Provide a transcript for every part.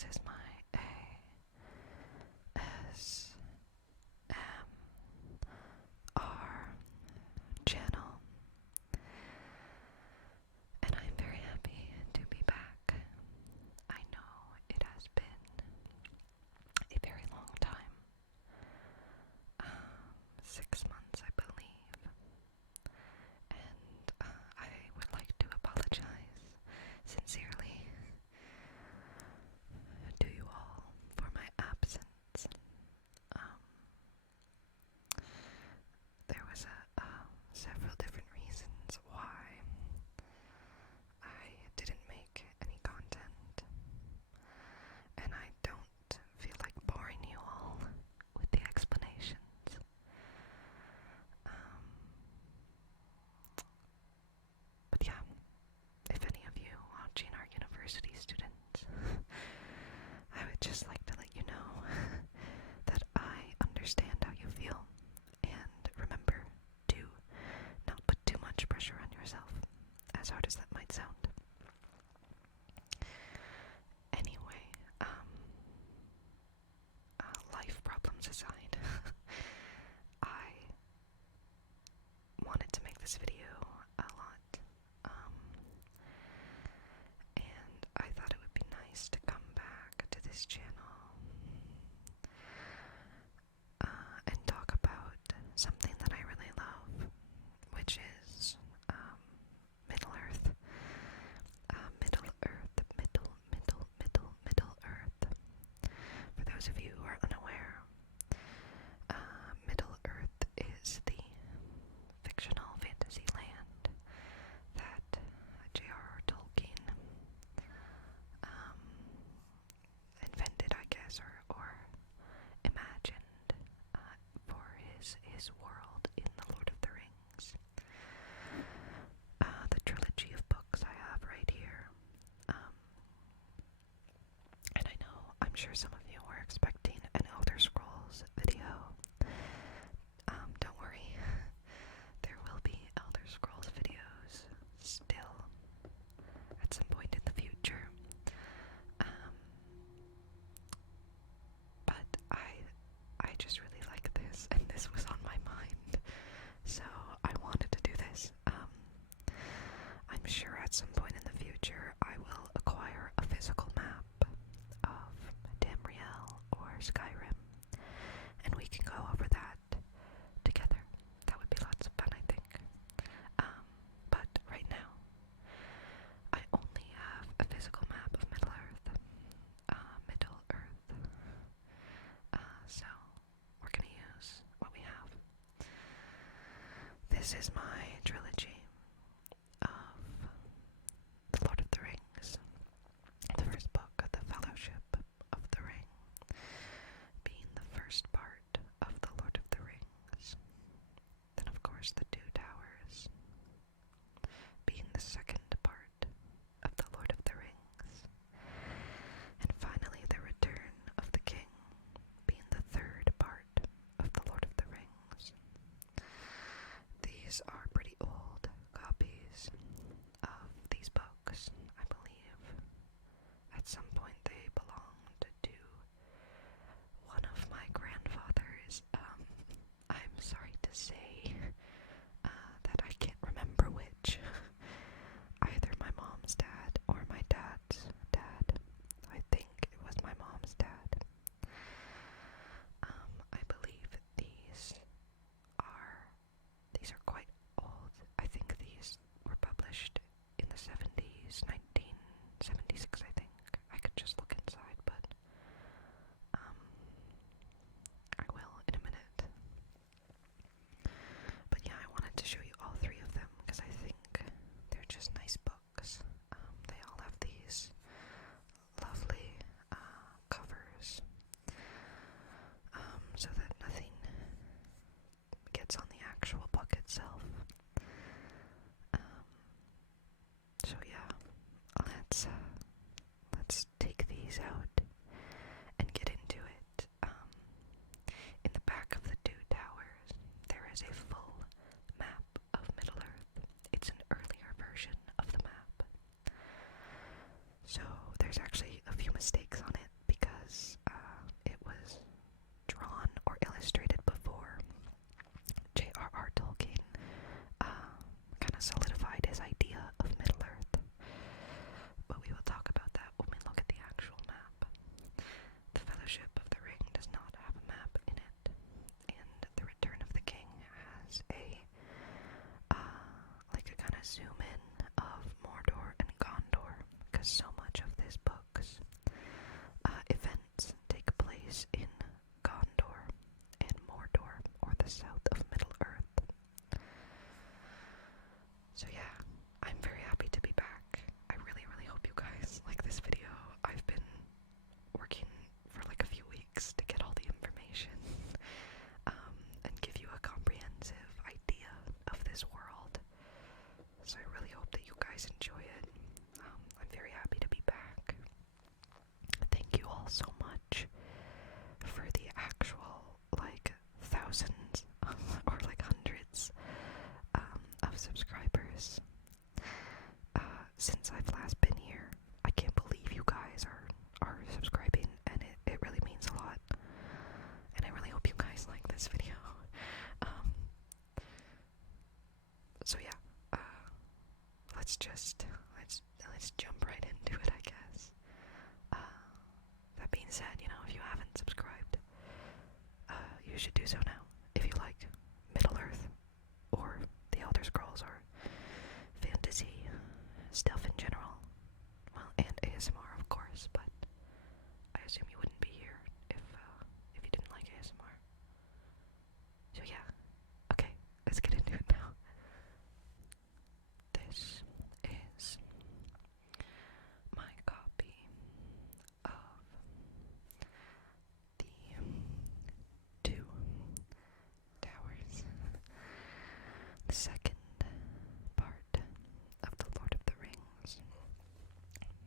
This is my ASMR channel, and I'm very happy to be back. I know it has been a very long time, 6 months I believe, and I would like to apologize sincerely to you all for my absence. There was several different reasons why I didn't make any content, and I don't feel like boring you all with the explanations. But yeah, if any of you watching are university students, I would just like to let you know that I understand how you feel, and remember to not put too much pressure on yourself, as hard as that might sound. Anyway, life problems aside, I wanted to make this video a lot, and I thought it would be nice to come back to this channel and talk about something that I really love, which is Middle Earth. Middle Earth. For those of you who are unaware, Middle Earth is the fictional fantasy land that J.R.R. Tolkien invented, I guess, or imagined for his world in The Lord of the Rings. The trilogy of books I have right here. And I know, I'm sure some of you were expecting an Elder Scrolls video. Don't worry, there will be Elder Scrolls videos still at some point in the future. But I just really like this, and this was on my mind, so I wanted to do this. I'm sure at some point in the future I will acquire a physical map of Tamriel or Skyrim, and we can go over that together. That would be lots of fun, I think. But right now, I only have a physical map of Middle Earth. So we're gonna use what we have. This is my trilogy of The Lord of the Rings. The first book, The Fellowship of the Ring, being the first part of The Lord of the Rings. Then, of course, The Two Towers, being the second part of The Lord of the Rings. And finally, The Return of the King, being the third part of The Lord of the Rings. These are pretty old copies of these books, I believe. At some point they belonged to one of my grandfathers. I'm sorry to say that I can't remember which. Either my mom's dad or my dad's dad. I think it was my mom's dad. I believe these are quite old. I think these were published in the 70s, 1976, I think. I could just look inside, but I will in a minute. But yeah, I wanted to show you all three of them because I think they're just nice books. They all have these lovely covers, so that nothing gets on the actual book itself. So yeah, let's take these out and get into it. In the back of the Two Towers, there is a full map of Middle Earth. It's an earlier version of the map. So there's actually a few mistakes on it. let's jump right into it, I guess. That being said, if you haven't subscribed, you should do so now. If you like Middle Earth, or the Elder Scrolls, or fantasy stuff in general, well, and ASMR, of course, but I assume you wouldn't be here if you didn't like ASMR. So yeah, okay, let's get into it now. This is my copy of the Two Towers, the second part of The Lord of the Rings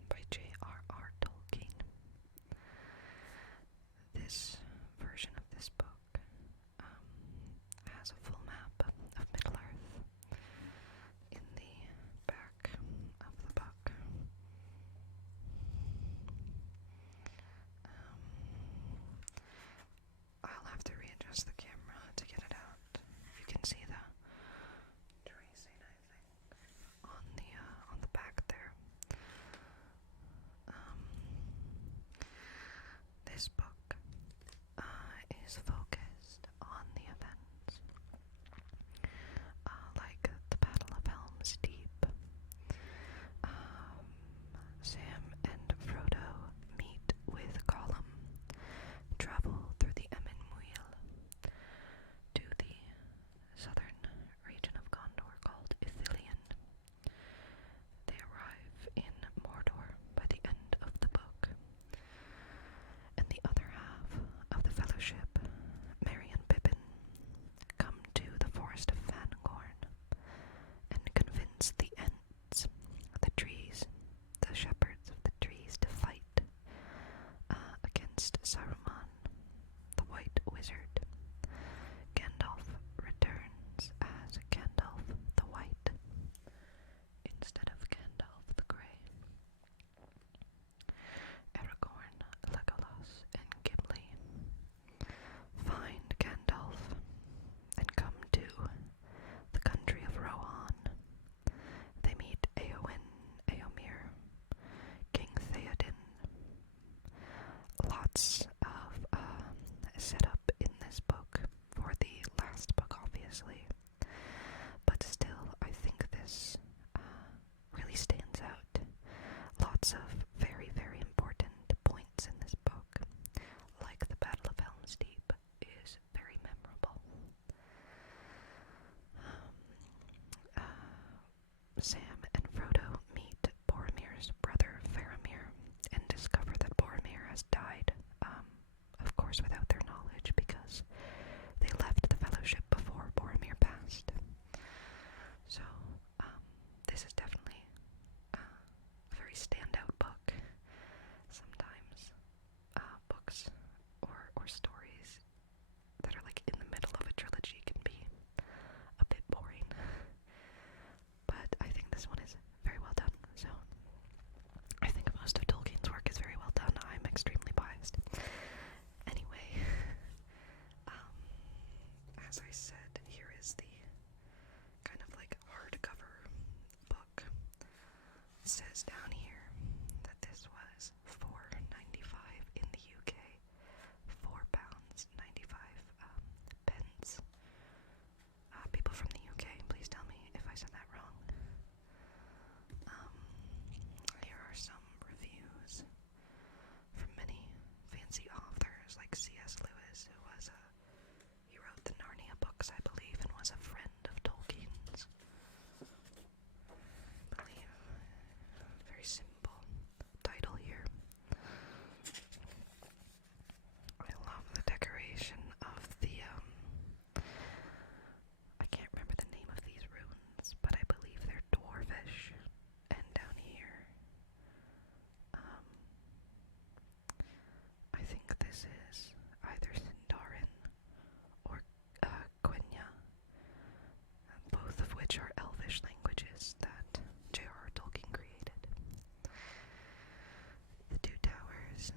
by J.R.R. Tolkien. This version of this book has a full map of Middle-earth in the back of the book. I'll have to readjust the camera to get it out. You can see the tracing, I think, on the back there. This book is focused on the events like the Battle of Helm's Deep. Sam and Frodo meet with Gollum, travel through the Emyn Muil to the southern region of Gondor called Ithilien. They arrive in Mordor by the end of the book, and the other half of the Fellowship, Merry and Pippin, come to the forest of Fangorn and convince the Ents, the trees, the shepherds of the trees, to fight against Saruman, the White Wizard. Gandalf returns as Gandalf the White instead of Gandalf the Grey. Aragorn, Legolas, and Gimli find Gandalf and come to the country of Rohan. They meet Éowyn, Éomer, King Theoden. Lots of setup in this book for the last book, obviously, but still, I think this really stands out. Lots of very, very important points in this book, like the Battle of Helm's Deep, is very memorable. Sam and Frodo meet Boromir's brother Faramir and discover that Boromir has died, of course without their knowledge, because they left the Fellowship before Boromir passed. So, this is definitely a very standout book. Sometimes books or stories that are like in the middle of a trilogy can be a bit boring, but I think this one is very well done. So I think most of Tolkien's work is very well done. I'm extremely biased. Anyway, as I said, here is the kind of like hardcover book. It says down here that this was £4.95 in the UK, £4.95 pence. People from the UK, please tell me if I said that wrong. Here are some reviews from many fancy authors like C.S. Lewis, he wrote the Narnia books, I believe, and was a friend of Tolkien's. I believe. Very simple title here. I love the decoration of the, I can't remember the name of these runes, but I believe they're dwarvish. And down here, I think this is either Sindarin or Quenya, both of which are Elvish languages that J.R.R. Tolkien created. The Two Towers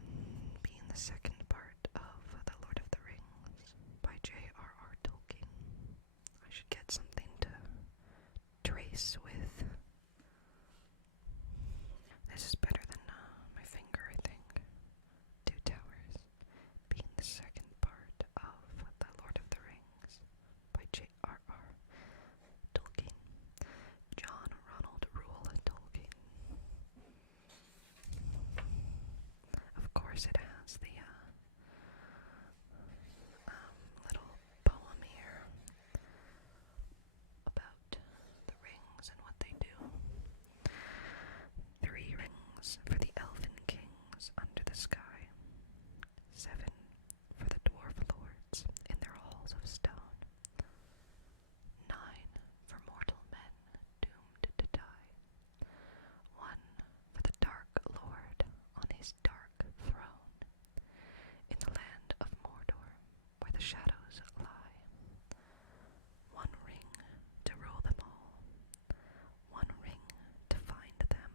being the second part of The Lord of the Rings by J.R.R. Tolkien. I should get something to trace with course, it has the little poem here about the rings and what they do. 3 rings for the elven kings under the sky, 7 for the dwarf lords in their halls of stone, 9 for mortal men doomed to die, 1 for the dark lord on his dark throne, in the land of Mordor, where the shadows lie, 1 ring to rule them all, 1 ring to find them,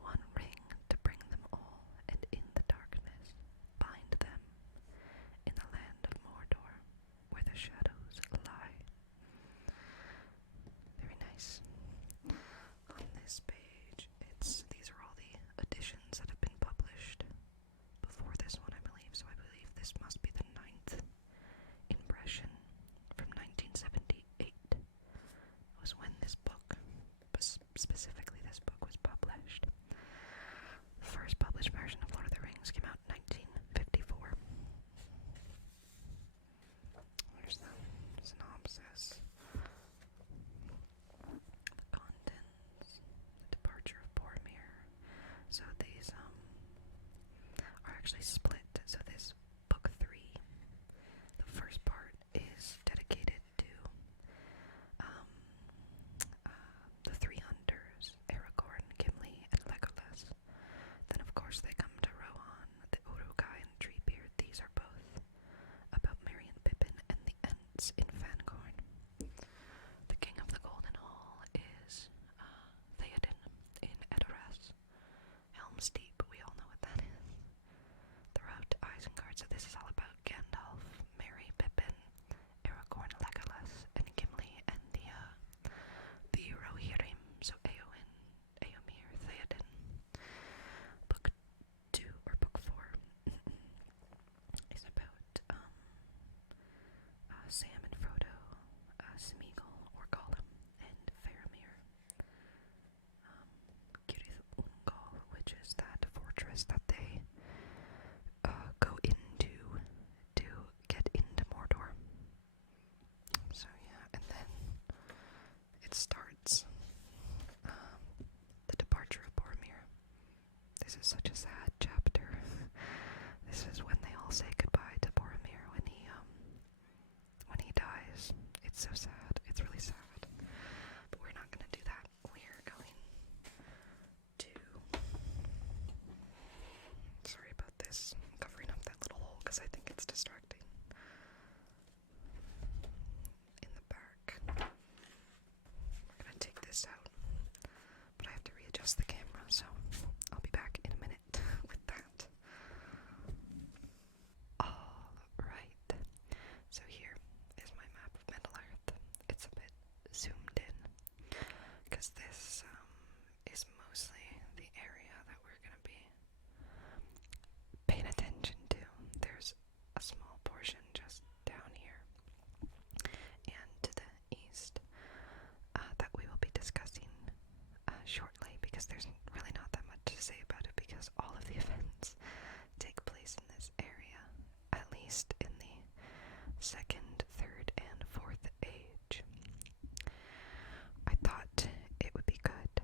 1 ring to bring them all, and in the darkness bind them, in the land of Mordor, where the shadows lie. Very nice. On this page, these are all the editions that have been published before this one, I believe. So I believe this must be the 9th impression from 1978. Was when this book, specifically this book, was published. The first published version of Lord of the Rings came out in 1954. There's the synopsis. The contents. The departure of Boromir. So these are actually split. So this book 3, the first part is dedicated to the 3 hunters, Aragorn, Gimli, and Legolas. Then of course they come to Rohan, the Uruk-hai, and Treebeard. These are both about Merry and Pippin and the Ents in Fangorn. The King of the Golden Hall is Theoden in Edoras. Helm's Deep, we all know what that is. The Road to Isengard, so this is all about Gandalf, Merry, Pippin, Aragorn, Legolas, and Gimli, and the Rohirrim, so Éowyn, Éomer, Theoden. Book 2, or book 4, is about Sam and Frodo, Smeagol, or Gollum, and Faramir. Cirith Ungol, which is that fortress that they go into to get into Mordor. So yeah, and then it starts the departure of Boromir. This is such a sad chapter. This is when they all say goodbye to Boromir when he dies. It's so sad. It's really sad. But we're not gonna do that. We're going to... Sorry about this. I'm covering up that little hole because I think it's distracting. In the back. We're gonna take this out. But I have to readjust the camera, so I'll be back in a minute with that. Alright. So here is my map of Middle Earth. It's a bit zoomed in because this is mostly the area that we're going to be paying attention to. There's a small portion just down here and to the east that we will be discussing shortly, because there's really not that much to say about it because all of the events take place in this area, at least in the 2nd, 3rd, and 4th age. I thought it would be good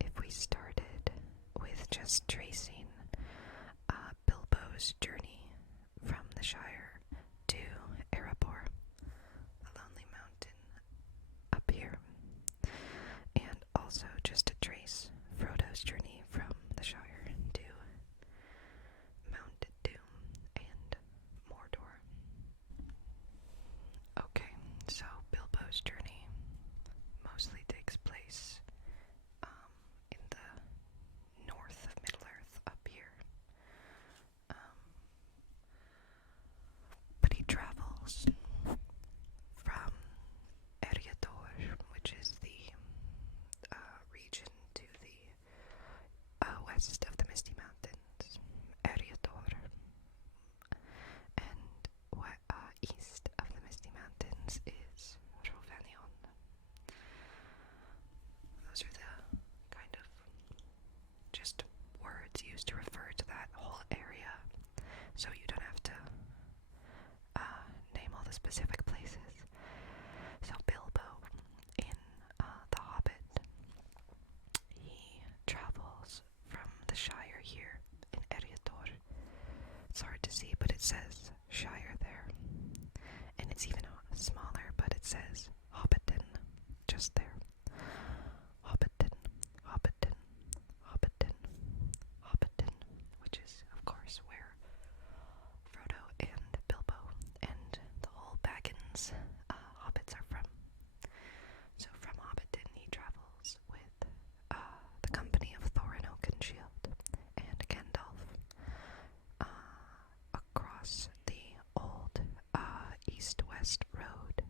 if we started with just tracing Bilbo's journey from the Shire to Erebor, the Lonely Mountain up here, and also just to trace Frodo's journey from the Shire to Mount Doom and Mordor. Okay, so Bilbo's journey mostly takes place in the north of Middle Earth up here. so you don't have to name all the specific places. So Bilbo, in The Hobbit, he travels from the Shire here in Eriador. It's hard to see, but it says Shire there. And it's even smaller, but it says Hobbiton just there. Hobbiton, Hobbiton, Hobbiton, Hobbiton, which is, of course, where Frodo and Bilbo and the whole Baggins hobbits are from. So from Hobbiton he travels with the company of Thorin Oakenshield and Gandalf across the old east-west road,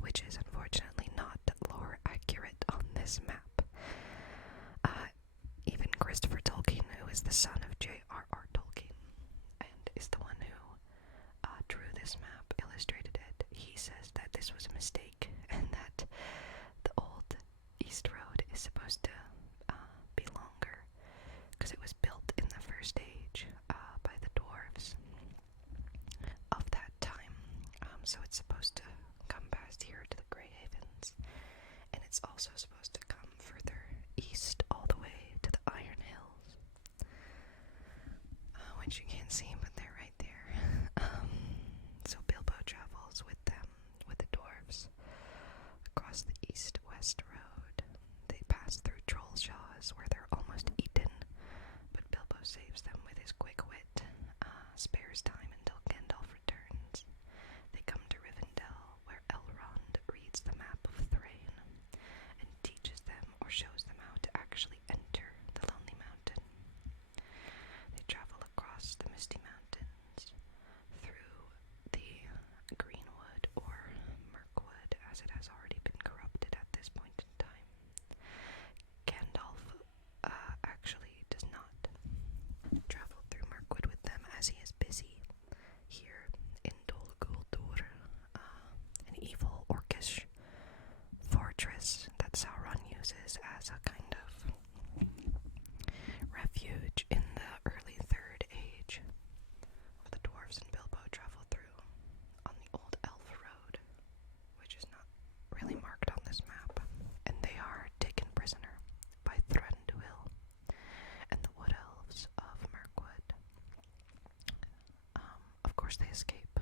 which is unfortunately not lore accurate on this map. Even Christopher Tolkien, who is the son of J.R.R. Tolkien and is the one who drew this map, illustrated it, he says that this was a mistake and that the old East Road is supposed to be longer because it was built in the First Age by the dwarves of that time. So it's supposed to come past here to the Grey Havens, and it's also supposed to come further east all the way to the Iron Hills, which you can't see, but they're right there. So Bilbo travels with them, with the dwarves, across the east-west road. They pass through Trollshaws, where they're almost eaten, but Bilbo saves them with his quick wit, spares time until Gandalf returns. They come to Rivendell, where Elrond reads the map of Thrain and teaches them or shows them how to actually enter the Lonely Mountain. They travel across the Misty Mountains, through the Greenwood or Mirkwood, as it has already been corrupted at this point in time. Gandalf actually does not travel through Mirkwood with them, as he is busy here in Dol Guldur, an evil orcish fortress that Sauron uses as a kind of refuge in the early Third Age. The dwarves and Bilbo travel through on the Old Elf Road, which is not really marked on this map, and they are taken prisoner by Thranduil and the Wood Elves of Mirkwood. Of course they escape,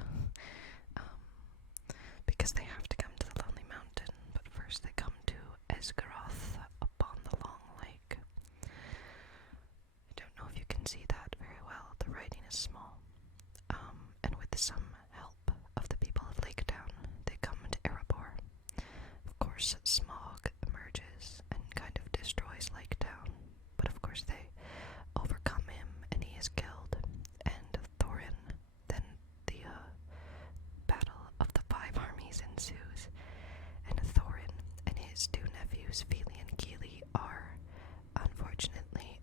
because they have to come to the Lonely Mountain, but first they come to Esgaroth upon the Long Lake. I don't know if you can see that very well, the writing is small. And with some help of the people of Lake Town, they come to Erebor. Of course, Smaug emerges and kind of destroys Lake Town, but of course they overcome him and he is killed. And Thorin, then the battle of the Five Armies ensues, and Thorin and his two nephews, Fili and Kili, are unfortunately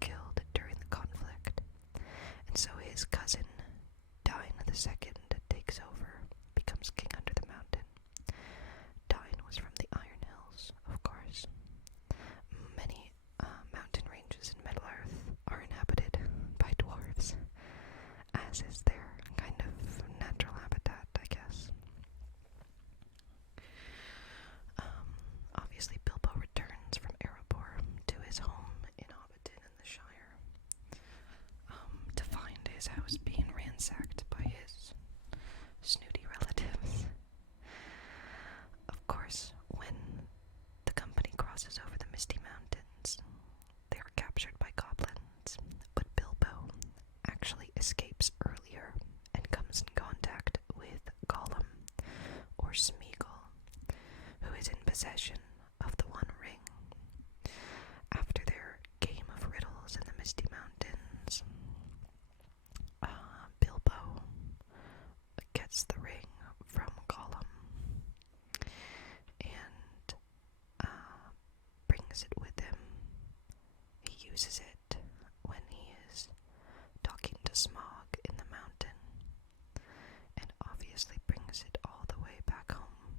killed during the conflict. And so his cousin, Dain II, takes over, becomes king under the mountain. Dain was from the Iron Hills, of course. Many mountain ranges in Middle-earth are inhabited by dwarves, as is their kind of natural habitat, I guess. Obviously, Bilbo returns from Erebor to his home in Hobbiton in the Shire, to find his house being ransacked by his snooty relatives. Of course, when the company crosses over the Misty Mountains, they are captured by goblins, but Bilbo actually escapes earlier and comes in contact with Gollum, or Smeagol, who is in possession of the One Ring. After their game of riddles in the Misty Mountains, Bilbo gets the ring from Gollum and brings it with him. He uses it when he is talking to Smaug in the mountain, and obviously brings it all the way back home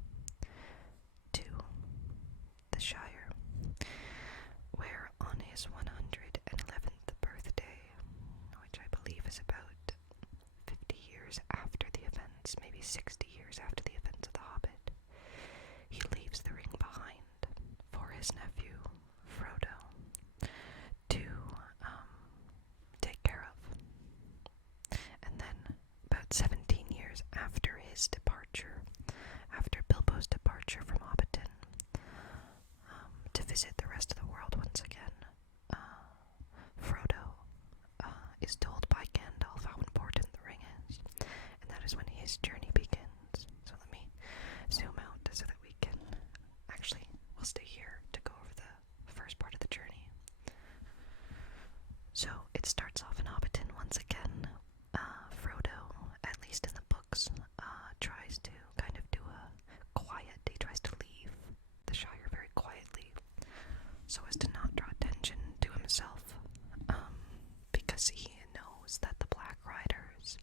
to the Shire, where on his 111th birthday, which I believe is about 60 years after the events of The Hobbit, he leaves the ring behind for his nephew, Frodo, to take care of. And then, about 17 years after his departure, after Bilbo's departure from Hobbiton, to visit the rest of the world once again, Frodo is told by Gandalf how important the ring is, and that is when his journey begins. So let me zoom out so that we can we'll stay here to go over the first part of the journey. So it starts off in Hobbiton once again. Frodo, at least in the books, tries to kind of do he tries to leave the Shire very quietly so as to not draw attention to himself, because he knows that the Black Riders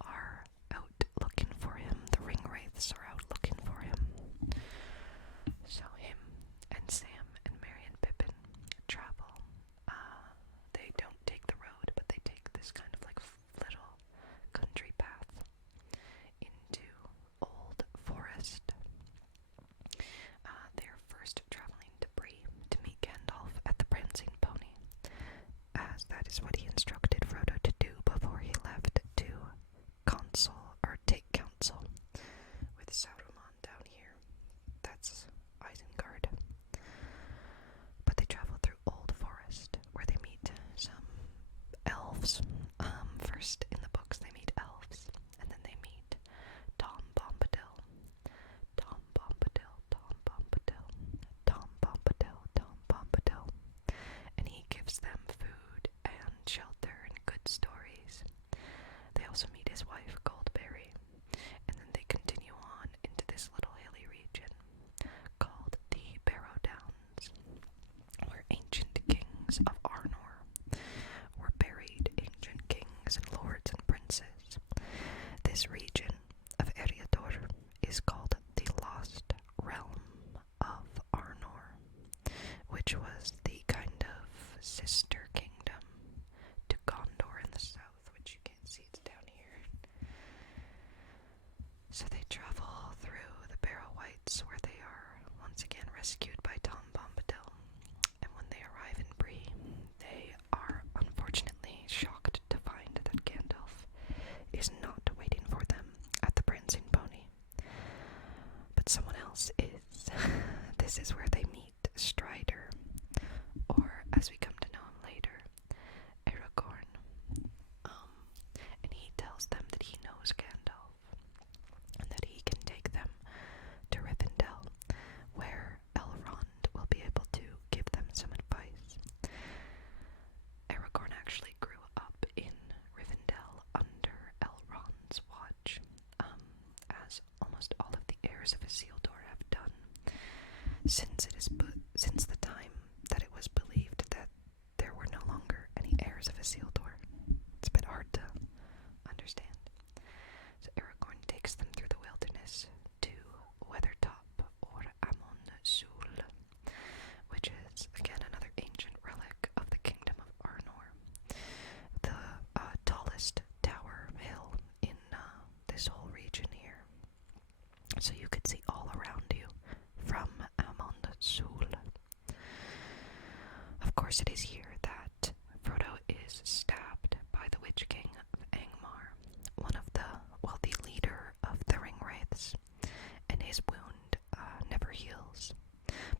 are out looking for him. The Ring Wraiths are out looking for him. So him and Sam and Merry and Pippin travel. They don't take the road, but they take this kind of like little country path into old forest. They're first traveling to Bree to meet Gandalf at the Prancing Pony, as that is what he instructed Frodo to do before he left to take counsel with Saruman down here. That's Isengard. But they travel through Old Forest, where they meet some elves. First in the books they meet elves, and then they meet Tom Bombadil. Tom Bombadil, Tom Bombadil, Tom Bombadil, Tom Bombadil. And he gives them food and shelter and good stories. They also meet his wife, Goldberry, and then they continue on into this little hilly region called the Barrow Downs, where ancient kings of Arnor were buried, ancient kings and lords and princes. This region of Eriador is called the Lost Realm of Arnor, which was the kind of sister kingdom to Gondor in the south, which you can't see, it's down here. So they travel through the Barrow Whites, where they are once again rescued by Tom Bombadil. And when they arrive in Bree, they are unfortunately shocked to find that Gandalf is not waiting for them at the Prancing Pony, but someone else is. This is where they meet Strider, or as we come to know him later, Aragorn. And he tells them that he knows Gandalf, and that he can take them to Rivendell, where Elrond will be able to give them some advice. Aragorn actually grew up in Rivendell under Elrond's watch, as almost all of the heirs of Isildur have done, since the time that it was believed that there were no longer any heirs of Isildur. It's a bit hard to understand. So Aragorn takes them through the wilderness to Weathertop, or Amon Sul, which is again another ancient relic of the kingdom of Arnor, the tallest tower hill in this whole region here. So you could see all around you from Amon Sul. Of course, it is here that Frodo is stabbed by the Witch King of Angmar, the leader of the Ring Wraiths, and his wound never heals.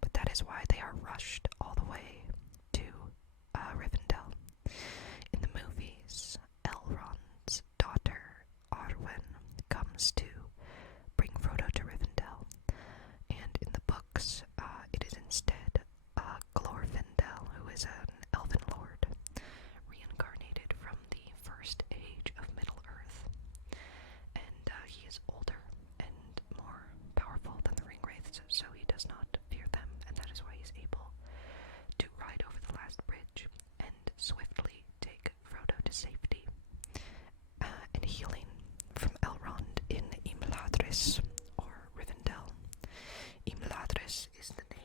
But that is why they are rushed all the way to Rivendell. In the movies, Elrond's daughter, Arwen, comes to bring Frodo to Rivendell, and in the books, it is instead Glorfindel, who is an elven lord, reincarnated from the first age of Middle-earth, and he is older and more powerful than the Ring Wraiths, so he does not fear them, and that is why he's able to ride over the last bridge and swiftly take Frodo to safety, and healing from Elrond in Imladris, or Rivendell. Imladris is the name,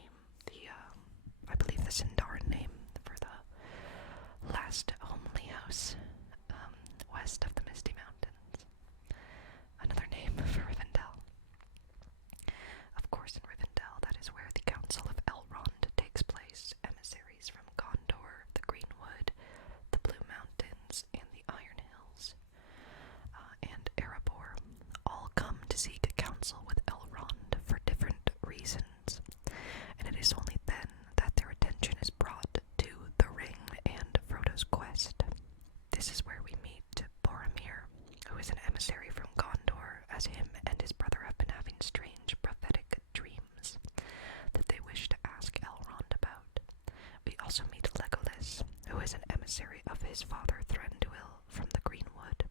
I believe the Sindarin name for the last homely house west of the Misty Mountains. Another name council with Elrond for different reasons, and it is only then that their attention is brought to the ring and Frodo's quest. This is where we meet Boromir, who is an emissary from Gondor, as him and his brother have been having strange prophetic dreams that they wish to ask Elrond about. We also meet Legolas, who is an emissary of his father Thranduil from the Greenwood.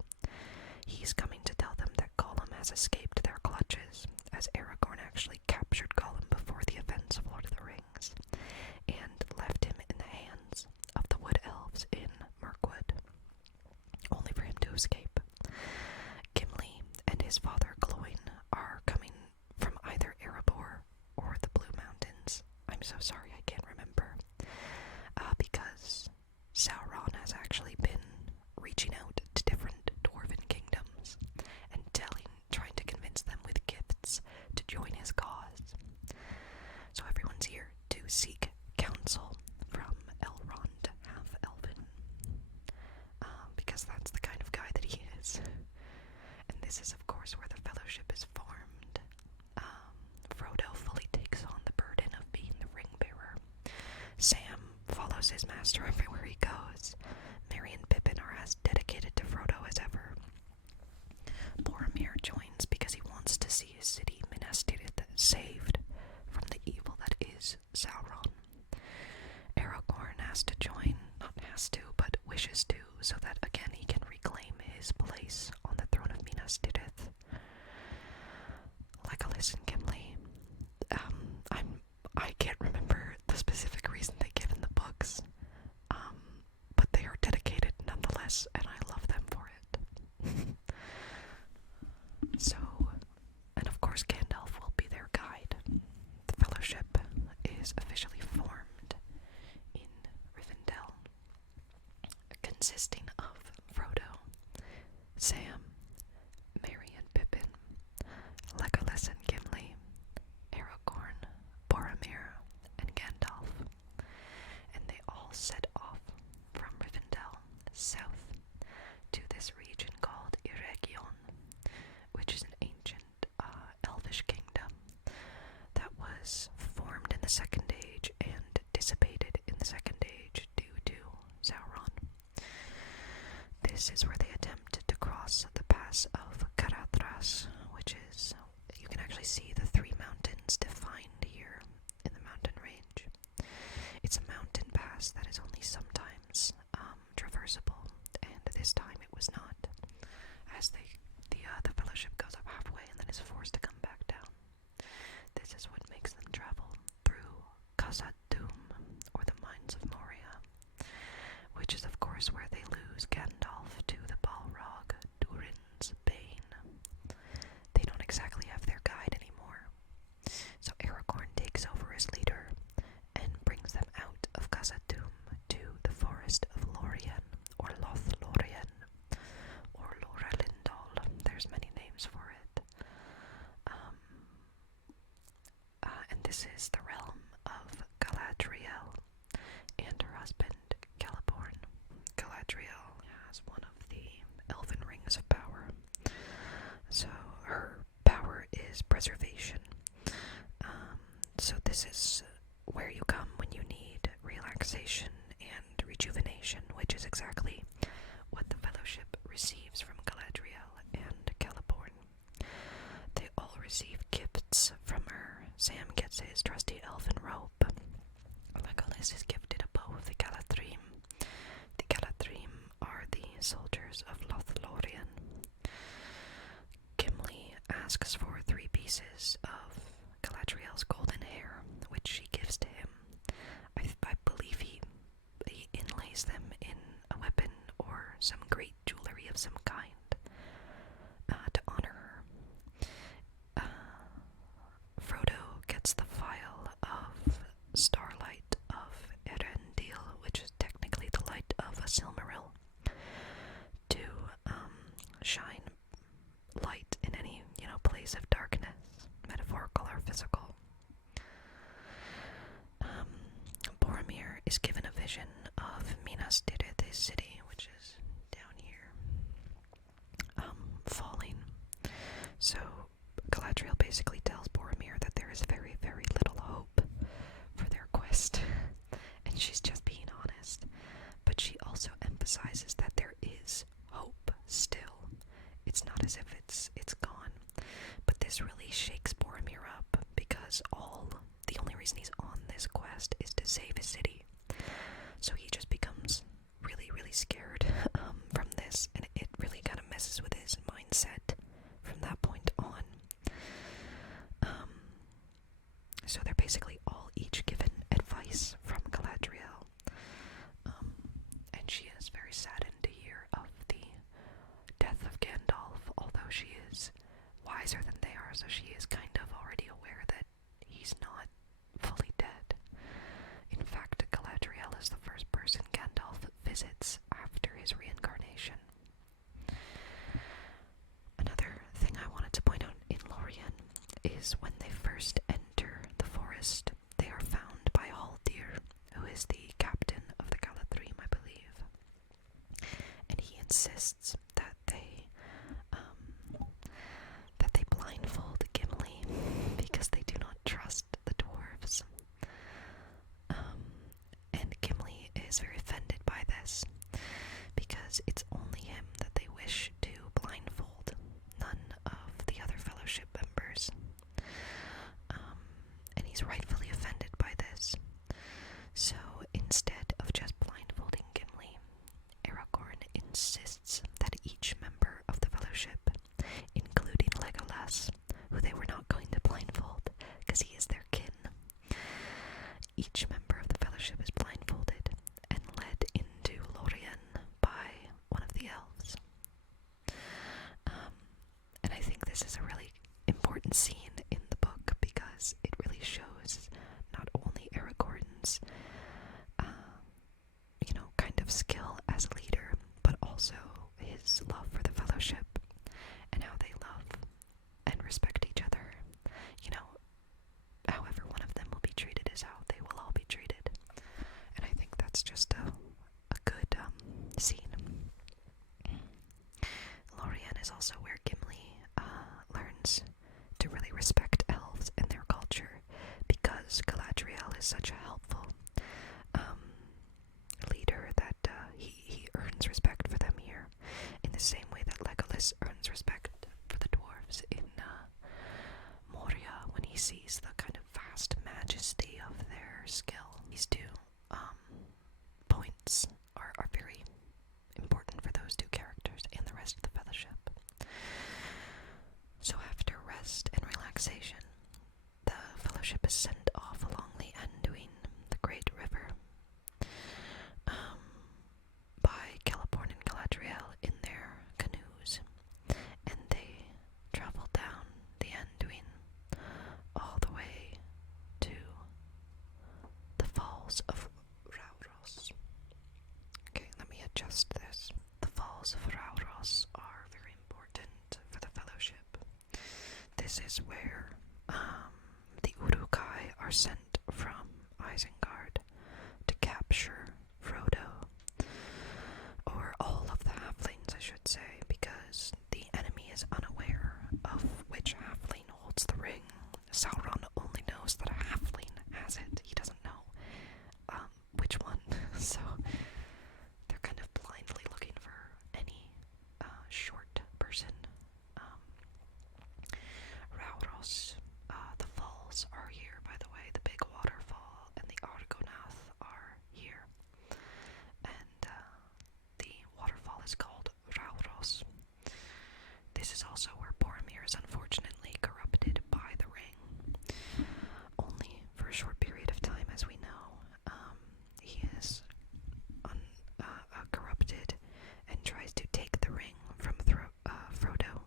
He's coming to tell them that Gollum has escaped their clutches, as Aragorn actually captured Gollum before the events of Lord of the Rings, and left him in the hands of the Wood Elves in Mirkwood, only for him to escape. Gimli and his father Gloin are coming from either Erebor or the Blue Mountains. I'm so sorry, I can't remember. Because Sauron has actually been reaching out to different dwarven kingdoms and trying to convince them with gifts to join his cause. So everyone's here to seek counsel from Elrond, half-elven, because that's the kind of guy that he is. And this is, of course, where the Fellowship is formed. Frodo fully takes on the burden of being the ring-bearer. Sam follows his master everywhere he goes. Merry and Pippin are as dedicated to Frodo as ever. Boromir joins because he wants to see his city, Minas Tirith, saved from the evil that is Sauron. Aragorn has to join, not has to, but wishes to, so that again he can reclaim his place on the throne of Minas Tirith. Legolas and Gimli, I can't remember the specific reason they give in the books, but they are dedicated nonetheless, and I love them for it. So, and of course Gandalf will be their guide. The Fellowship is officially formed in Rivendell, consisting of Frodo, Sam, Merry and Pippin, Legolas and Gimli, Aragorn, Boromir, and Gandalf, and they all set off from Rivendell south to this region called Eregion, which is an ancient elvish kingdom that was formed in the Second Age and dissipated in the Second Age due to Sauron. This is where they attempted to cross the pass of Caradhras, which is, you can actually see the three mountains defined here in the mountain range. It's a mountain pass that is only sometimes traversable, and this time it was not, as the Fellowship goes up halfway and then is forced to come back down. This is what makes them travel through Khazad-dûm, or the Mines of Moria, which is of course where they lose Gandalf to the Balrog, Durin's Bane. They don't exactly have their guide anymore, so Aragorn takes over as leader and brings them out of Khazad-dûm to the forest of Lorien, or Lothlorien, or Lorelindol. There's many names for it. And this is the realm of Galadriel and her husband Celeborn. Galadriel has one of the elven rings of power, so her power is preservation. So this is where you come when you need relaxation and rejuvenation, which is exactly what the Fellowship receives from Galadriel and Celeborn. They all receive gifts from her. Sam gets his trusty elven robe. Legolas is gifted a bow of the Galadrim. The Galadrim are the soldiers of Lothlorien. Gimli asks for 3 pieces of Galadriel's golden hair, which she gives to him. I believe he inlays them in a weapon or some great jewelry of some kind to honor her. Frodo gets the vial of starlight of Erendil, which is technically the light of a Silmaril, to shine light in any, place of darkness, metaphorical or physical. Boromir is given a vision of Minas Tirith, his city, which is down here. emphasizes that there is hope still. It's not as if it's gone. But this really shakes Boromir up, because the only reason he's on this quest is to save his city. So he just becomes really, really scared from this, and it really kind of messes with his mindset from that point on. So they're basically all each given advice from Galadriel. And she is very saddened to hear of the death of Gandalf, although she is wiser than they are, so she is kind of already aware that he's not fully dead. In fact, Galadriel is the first person Gandalf visits after his reincarnation. Another thing I wanted to point out in Lorien is when they first enter the forest, they are found by Haldir, who is the captain of the Galadrim, I believe. And he insists that they blindfold Gimli because they do not trust the dwarves. And Gimli is very offended by this, because it's only him that they wish to blindfold, none of the other Fellowship members. And he's rightfully offended by this. So instead of just blindfolding Gimli, Aragorn insists that each member of the Fellowship, including Legolas, who they were not going to blindfold because he is their kin, each member of the Fellowship is blindfolded and led into Lorien by one of the elves. And I think this is a really important scene in the book, because it really shows not only Aragorn's kind of skill as a leader, but also his love for the Fellowship and how they love and respect each other. However one of them will be treated is how they will all be treated. And I think that's just a good scene. Lorien is also where Gimli learns to really respect elves and their culture, because Galadriel is such a helpful leader that he earns respect for them here, in the same way that Legolas earns respect for the dwarves in Moria when he sees the kind of vast majesty of their skill. These two points are very important for those two characters and the rest of the Fellowship. So after rest and relaxation, the Fellowship is sent off along the Anduin, the Great River, by Celeborn and Galadriel in their canoes, and they travel down the Anduin all the way to the Falls of Rauros. Okay, let me adjust this. The Falls of Rauros are very important for the Fellowship. This is where the Uruk-hai are sent from Isengard to capture Frodo, or all of the halflings, I should say, because the enemy is unaware of which halfling holds the ring. Sauron only knows that a halfling has it. He doesn't know which one. So they're kind of blindly looking for any short person. Rauros, the falls are here, by the way. The big waterfall and the Argonath are here. And the waterfall is called Rauros. This is also where Boromir is unfortunately corrupted by the ring. Only for a short period of time, as we know. He is corrupted and tries to take the ring from Frodo.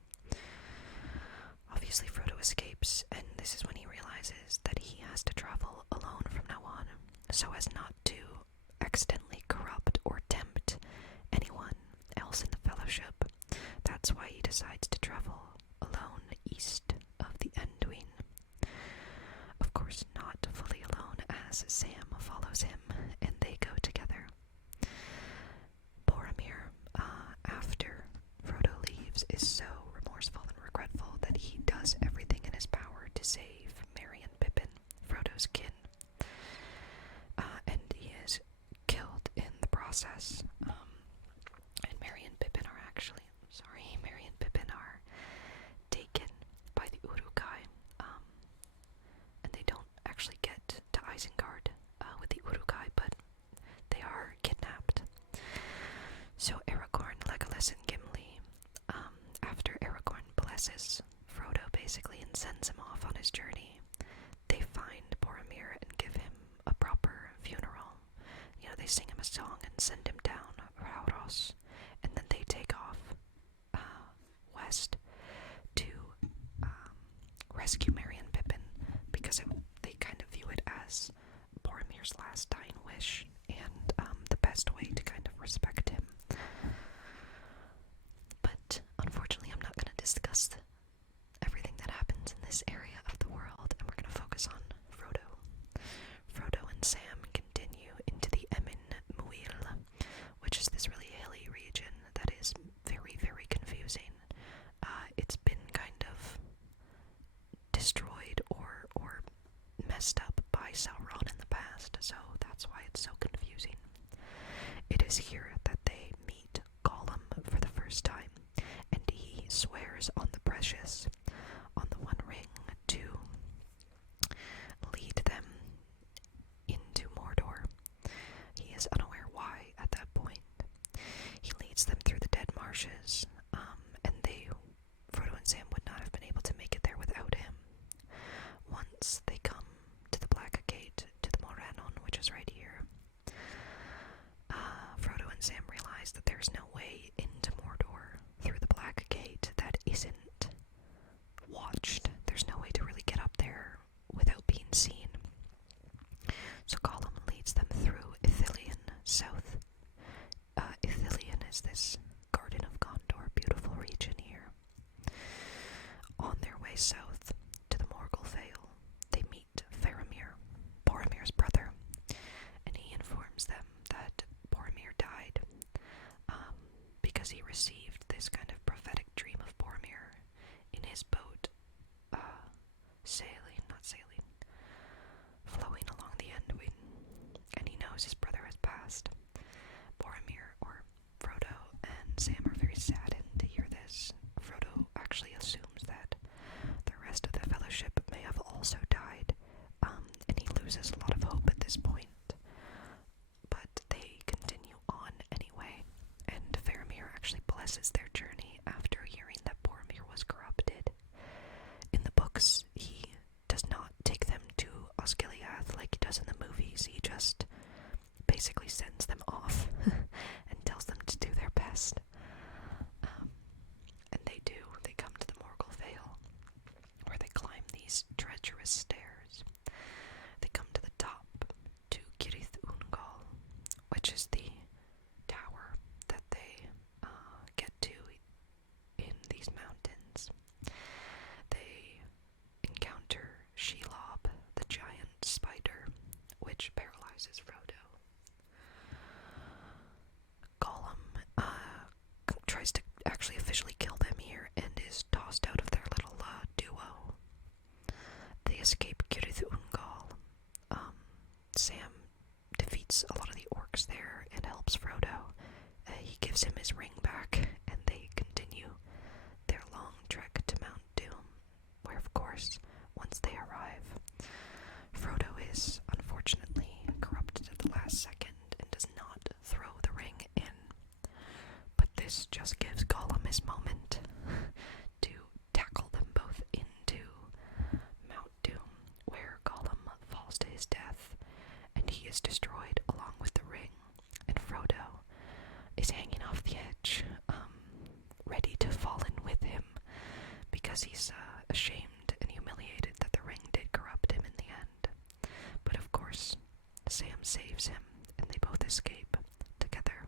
Obviously, Frodo escapes, and this is when he realizes that he has to travel alone from now on, so as not to accidentally corrupt or tempt anyone else in the Fellowship. That's why he decides to travel alone east of the Anduin. Of course, not fully alone, as Sam follows him, and they go together. Boromir, after Frodo leaves, is so remorseful and regretful that he does everything in his power to save Merry and Pippin, Frodo's kin. And he is killed in the process. Sauros, and then they take off west to rescue Merry and Pippin, because they kind of view it as Boromir's last dying wish, and the best way to kind of respect him. But unfortunately, I'm not going to discuss everything that happens in this area of the world, and we're going to focus on Frodo. Frodo and Sam continue into the Emyn Muil, which is this really hilly region that is very, very confusing. It's been kind of destroyed or messed up by Sauron in the past, so that's why it's so confusing. It is here that they meet Gollum for the first time, and he swears on the precious, on the One Ring, to lead them into Mordor. He is unaware why at that point. He leads them through the dead marshes, and Frodo and Sam would not have been able to make it there without him. Once they come to the Black Gate, to the Morannon, which is right here, Frodo and Sam realize that there's no way into Mordor through the Black Gate that isn't watched. There's no way to really get up there without being seen. So Gollum leads them through Ithilien south. Ithilien is this Garden of Gondor, beautiful region here. On their way south to the Morgul Vale, they meet Faramir, Boromir's brother, and he informs them that Boromir died because he received this kind of prophetic dream of Boromir in his boat, flowing along the Anduin, and he knows his brother has passed. Boromir, or Frodo, and Sam are very saddened to hear this. Frodo actually assumes that the rest of the Fellowship may have also died, and he loses a lot of hope at this point. But they continue on anyway, and Faramir actually blesses their journey after hearing that Boromir was corrupted. In the books, he does not take them to Osgiliath like he does in the movies. He just basically sends them off and tells them to do their best. And they do. They come to the Morgul Vale, where they climb these treacherous stairs. They come to the top, to Cirith Ungol, which is the tower that they get to in these mountains. They encounter Shelob, the giant spider, which paralyzes Frodo. Gollum tries to actually officially kill them here and is tossed out of their little duo. They escape Cirith Ungol. Sam defeats a lot of the orcs there and helps Frodo. He gives him his ring back, and they continue their long trek to Mount Doom, where, of course, once they arrive, Frodo is unfortunately corrupted at the last second and does not throw the ring in. But this just gives Gollum his moment to tackle them both into Mount Doom, where Gollum falls to his death, and he is destroyed along with the ring, and Frodo is hanging off the edge, ready to fall in with him, because he's ashamed and humiliated that the ring did corrupt him in the end. But of course, Sam saves him, and they both escape together.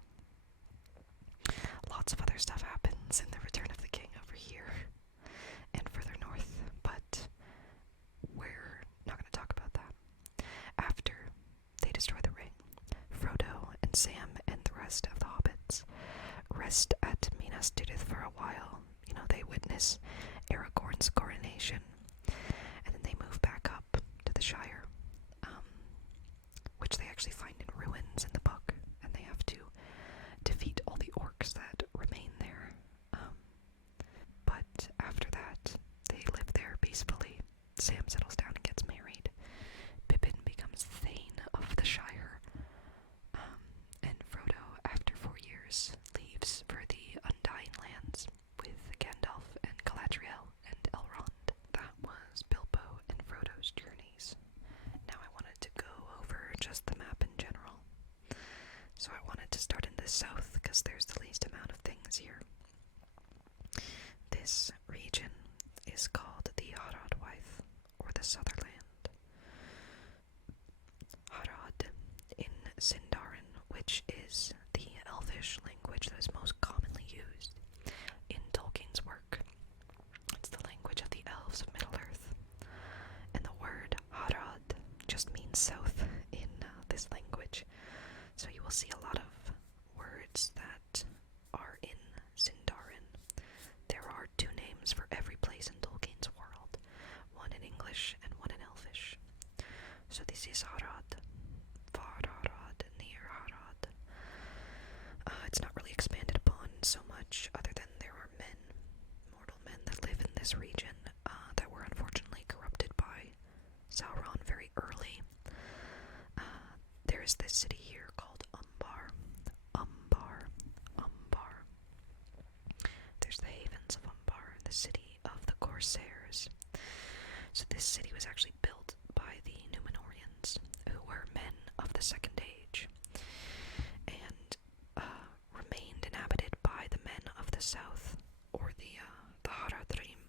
Lots of other stuff happens in the Return of the King over here and further north, but we're not going to talk about that. After they destroy the ring, Frodo and Sam and the rest of the hobbits rest at Minas Tirith for a while. They witness Aragorn's coronation, and then they move back up to the Shire, which they actually find in ruins in the book, and they have to defeat all the orcs that remain there. But after that, they live there peacefully. Sam settles down and gets married. Pippin becomes Thane of the Shire, and Frodo, after 4 years, leaves for the Undying Lands with Gandalf and Galadriel and Elrond. That was Bilbo and Frodo's journeys. Now I wanted to go over just the map in general. So I wanted to start in because there's the least amount of things here. This region is called the Harad or the Sutherland. Harad in Sindarin, which is the Elvish language that is most commonly used in Tolkien's work. It's the language of the elves of Middle-earth. And the word Harad just means south in this language. So you will see a lot of words that are in Sindarin. There are two names for every place in Tolkien's world, one in English and one in Elvish. So this is Harad, Far Harad, near Harad. It's not really expanded upon so much, other than there are men, mortal men that live in this region that were unfortunately corrupted by Sauron very early. There is this city here called Umbar. There's the havens of Umbar, the city of the Corsairs. So this city was actually built by the Númenóreans, who were men of the Second Age, and remained inhabited by the men of the South, or the Haradrim,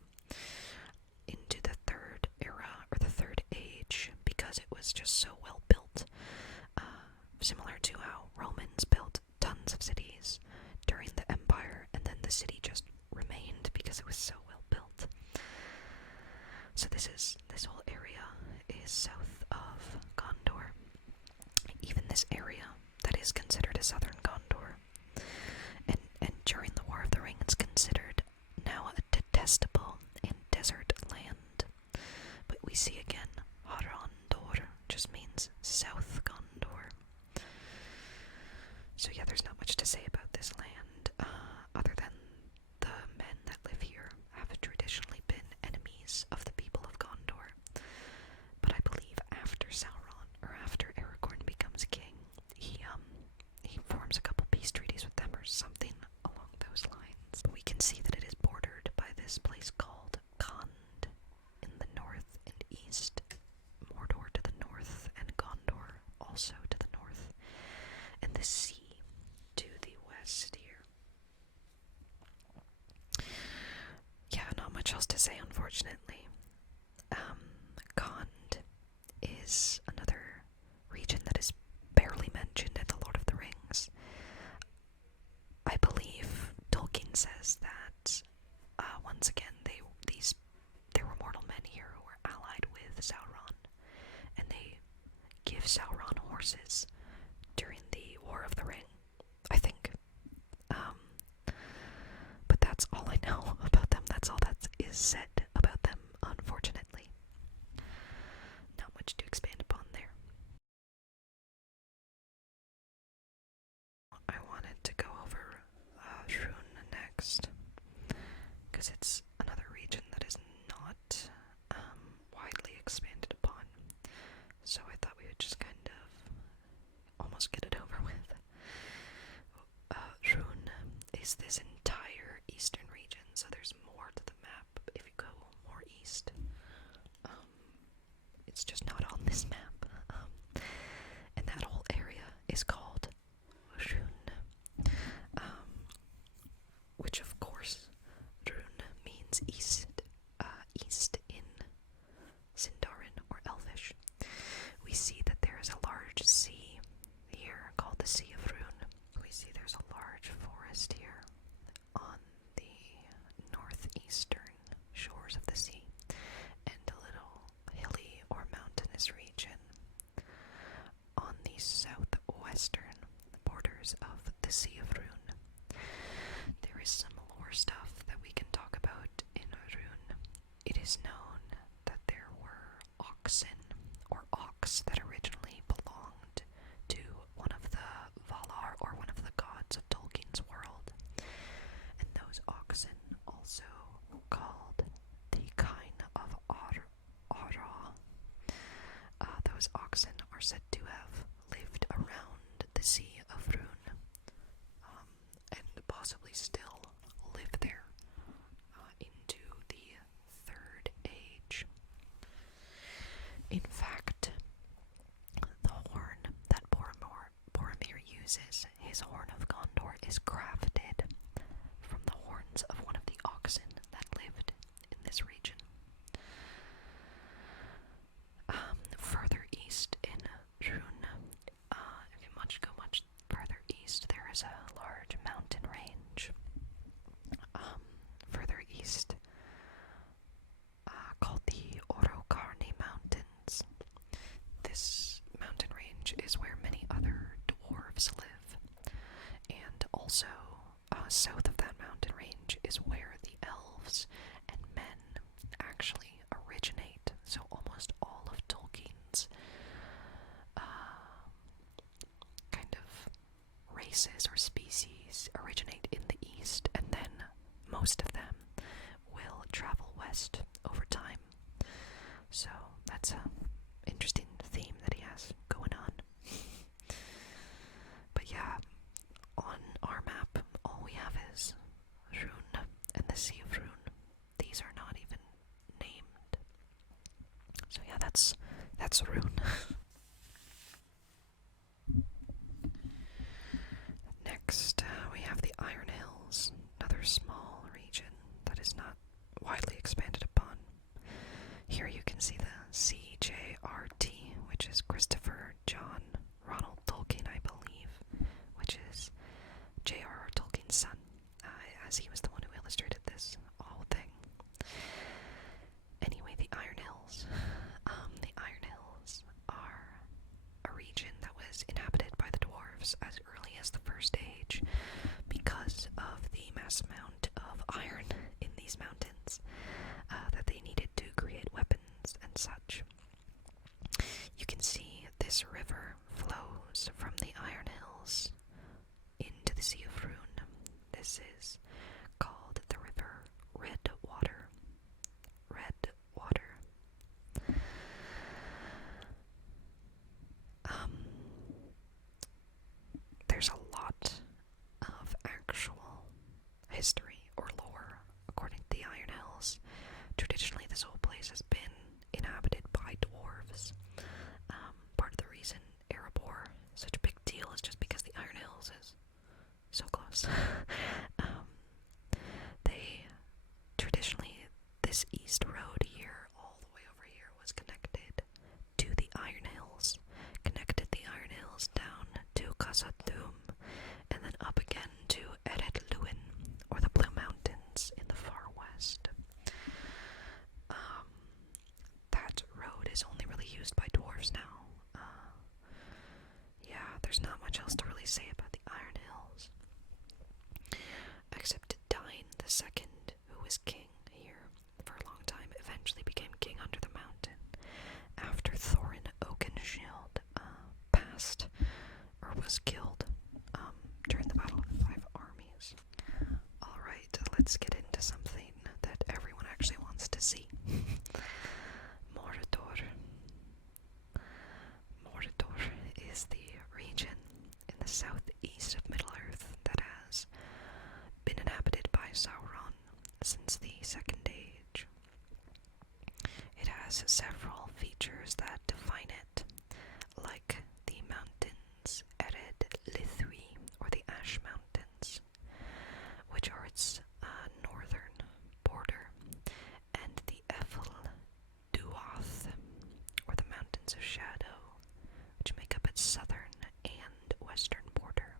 into the Third Era, or the Third Age, because it was just so well built. Similar to how Romans built tons of cities during the Empire, and then the city just remained because it was so well built. So this whole area is south of Gondor. Even this area that is considered a southern Gondor, and during the War of the Ring, it's considered now a detestable and desert land. But we see again, Harandor just means South Gondor. So yeah, there's not much to say about this land, other than the men that live here have traditionally been enemies of the people of Gondor. But I believe after Sauron, or after Aragorn becomes king, he forms a couple peace treaties with them or something along those lines. But we can see that it is bordered by this place called Khand in the north and east, Mordor to the north, and Gondor also to the north, and the sea to the west here. Yeah, not much else to say, unfortunately. Khand is another region that is barely mentioned in The Lord of the Rings. I believe Tolkien says that once again there were mortal men here who were allied with Sauron, and they give Sauron horses during the War of the Ring, I think. But that's all I know about them. That's all that is said about them, unfortunately. Not much to expand upon there. I wanted to go over Rhûn next, because it's another region that is not widely expanded upon. So I thought we would just kind of almost get it over with. Rhûn is this entire eastern region, so there's more to the map if you go more east. It's just not on this map. And that whole area is called Rhûn, which of course, Rhûn means east, east in Sindarin or Elvish. We see that there is a large sea here called the Sea of Rhûn. We see there's a large forest here on the northeastern shores of the sea, and a little hilly or mountainous region on the southwestern borders of the Sea of Rhûn. There is some lore stuff that we can talk about in Rhûn. It is known that there were oxen or ox that originally belonged to one of the Valar, or one of the gods of Tolkien's world. And those oxen, also called the Kine of Ara, those oxen are said to have lived around the Sea of Rhûn, and possibly still live there into the Third Age. In fact, the horn that Boromir uses, his horn of Gondor, is cracked south of that mountain range is where the elves and men actually originate. So almost all of Tolkien's kind of races or species originate in the east, and then most of them will travel west over time. So that's a interesting theme that he has going on. But yeah, on our map, all we have is Rhûn and the Sea of Rhûn. These are not even named. So yeah, that's Rhûn. Next, we have the Iron Hills, another small region that is not widely expanded upon. Here you can see the CJRT, which is Christopher John Ronald Tolkien, I believe, which is J.R.R. Tolkien's son, as he was the one who illustrated this whole thing. Anyway, the Iron Hills. The Iron Hills are a region that was inhabited by the dwarves as early as the First Age because of the mass amount of iron in these mountains that they needed to create weapons and such. You can see this river flows from the Iron Hills into the Sea of Rhûn. This is called the River Redwater. Redwater. There's a lot of actual history or lore according to the Iron Hills. Traditionally, this whole place has been inhabited by dwarves. Part of the reason Erebor is such a big deal is just because the Iron Hills is so close. Traditionally, this east road here, all the way over here, was connected to the Iron Hills. Connected the Iron Hills down to Khazad-dûm, and then up again to Ered Luin, or the Blue Mountains in the far west. That road is only really used by dwarves now. Yeah, there's not much else to really say about the Iron Hills. Except Dain II, who was king here for a long time, eventually became king under the mountain after Thorin Oakenshield passed, or was killed, during the Battle of the Five Armies. Alright, let's get into something that everyone actually wants to see. Mordor. Mordor is the region in the southeast of Middle-earth that has been inhabited by Sauron since the Second Age. It has several features that define it, like the mountains Ered Lithwi, or the Ash Mountains, which are its northern border, and the Ephel Duath, or the Mountains of Shadow, which make up its southern and western border.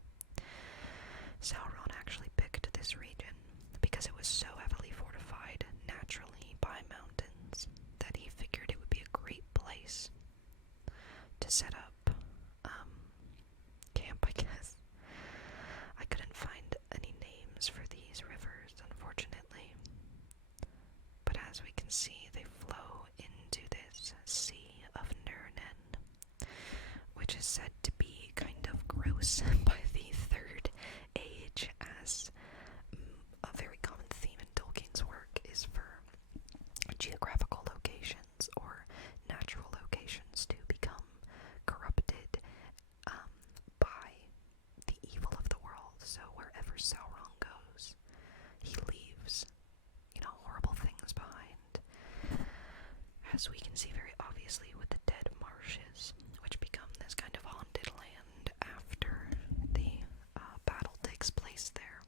Sauron actually picked this region because it was so heavily fortified naturally by mountains that he figured it would be a great place to set up camp, I guess. I couldn't find any names for these rivers, unfortunately. But as we can see, they flow into this Sea of Nurnen, which is said to be kind of gross by the Third Age, as a very common theme in Tolkien's work is for geographical locations or natural locations to become corrupted by the evil of the world. So wherever Sauron goes, he leaves, horrible things behind. As we can see very obviously with the Dead Marshes, which become this kind of haunted land after the battle takes place there.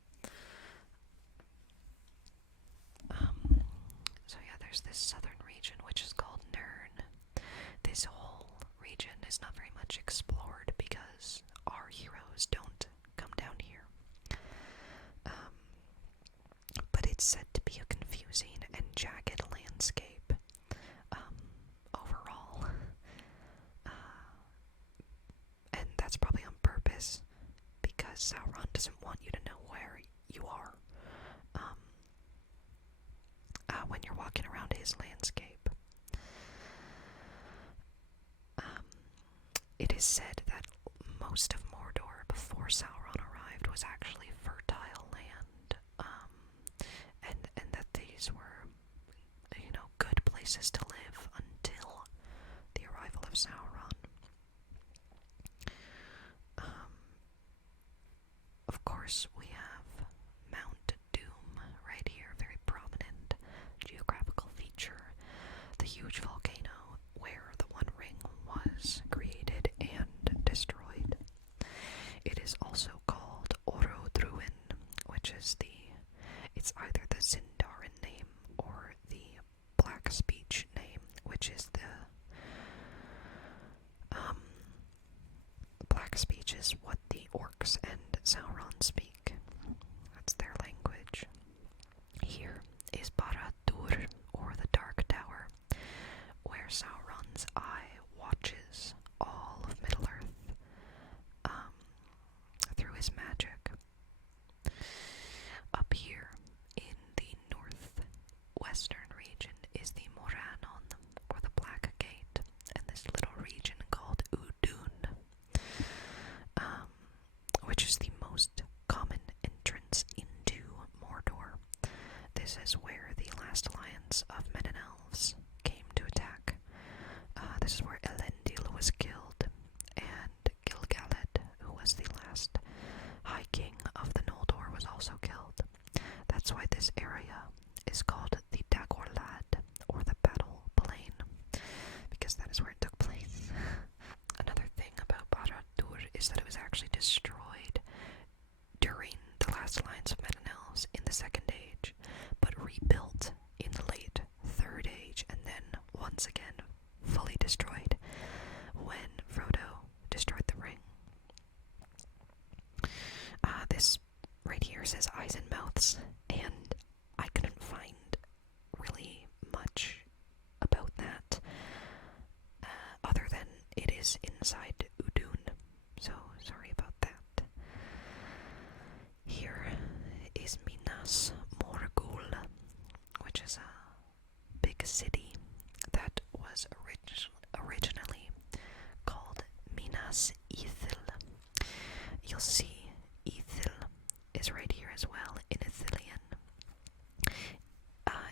So yeah, there's this southern region which is called Nirn. This whole region is not very much explored because our heroes don't come down here. But it's said to be a confusing and jagged landscape overall. And that's probably on purpose because Sauron doesn't want you to know where you are. places to live until the arrival of Sauron. Of course, we have Mount Doom right here, very prominent geographical feature. The huge volcano where the One Ring was created and destroyed. It is also called Orodruin, which is it's either the Sindarin name or the Black Speech name, which is Black Speech is what the orcs and Sauron speak. That's their language. Here is Barad-dûr, or the Dark Tower, where Sauron's eye watches all of Middle-earth through his magic. Up here in the northwestern region is the Morannon, or the Black Gate, and this little region called Udun, which is the most common entrance into Mordor. This is where the last alliance of men and elves came to attack. This is where Elendil was killed, and Gil-galad, who was the last High King of the Noldor, was also killed. That's why this area is called the Dagorlad, or the Battle Plain, because that is where it took place. Another thing about Barad-dûr is that it was actually destroyed during the last alliance of men and elves in the Second Age, but rebuilt in the late Third Age, and then once again fully destroyed when Frodo destroyed the ring. This right here says eyes and mouths, and I couldn't find really much about that other than it is inside Udun, so sorry about that. Here is Minas Morgul, which is a big city that was originally called Minas Ithil. You'll see Ithil is right here as well in Ithilien.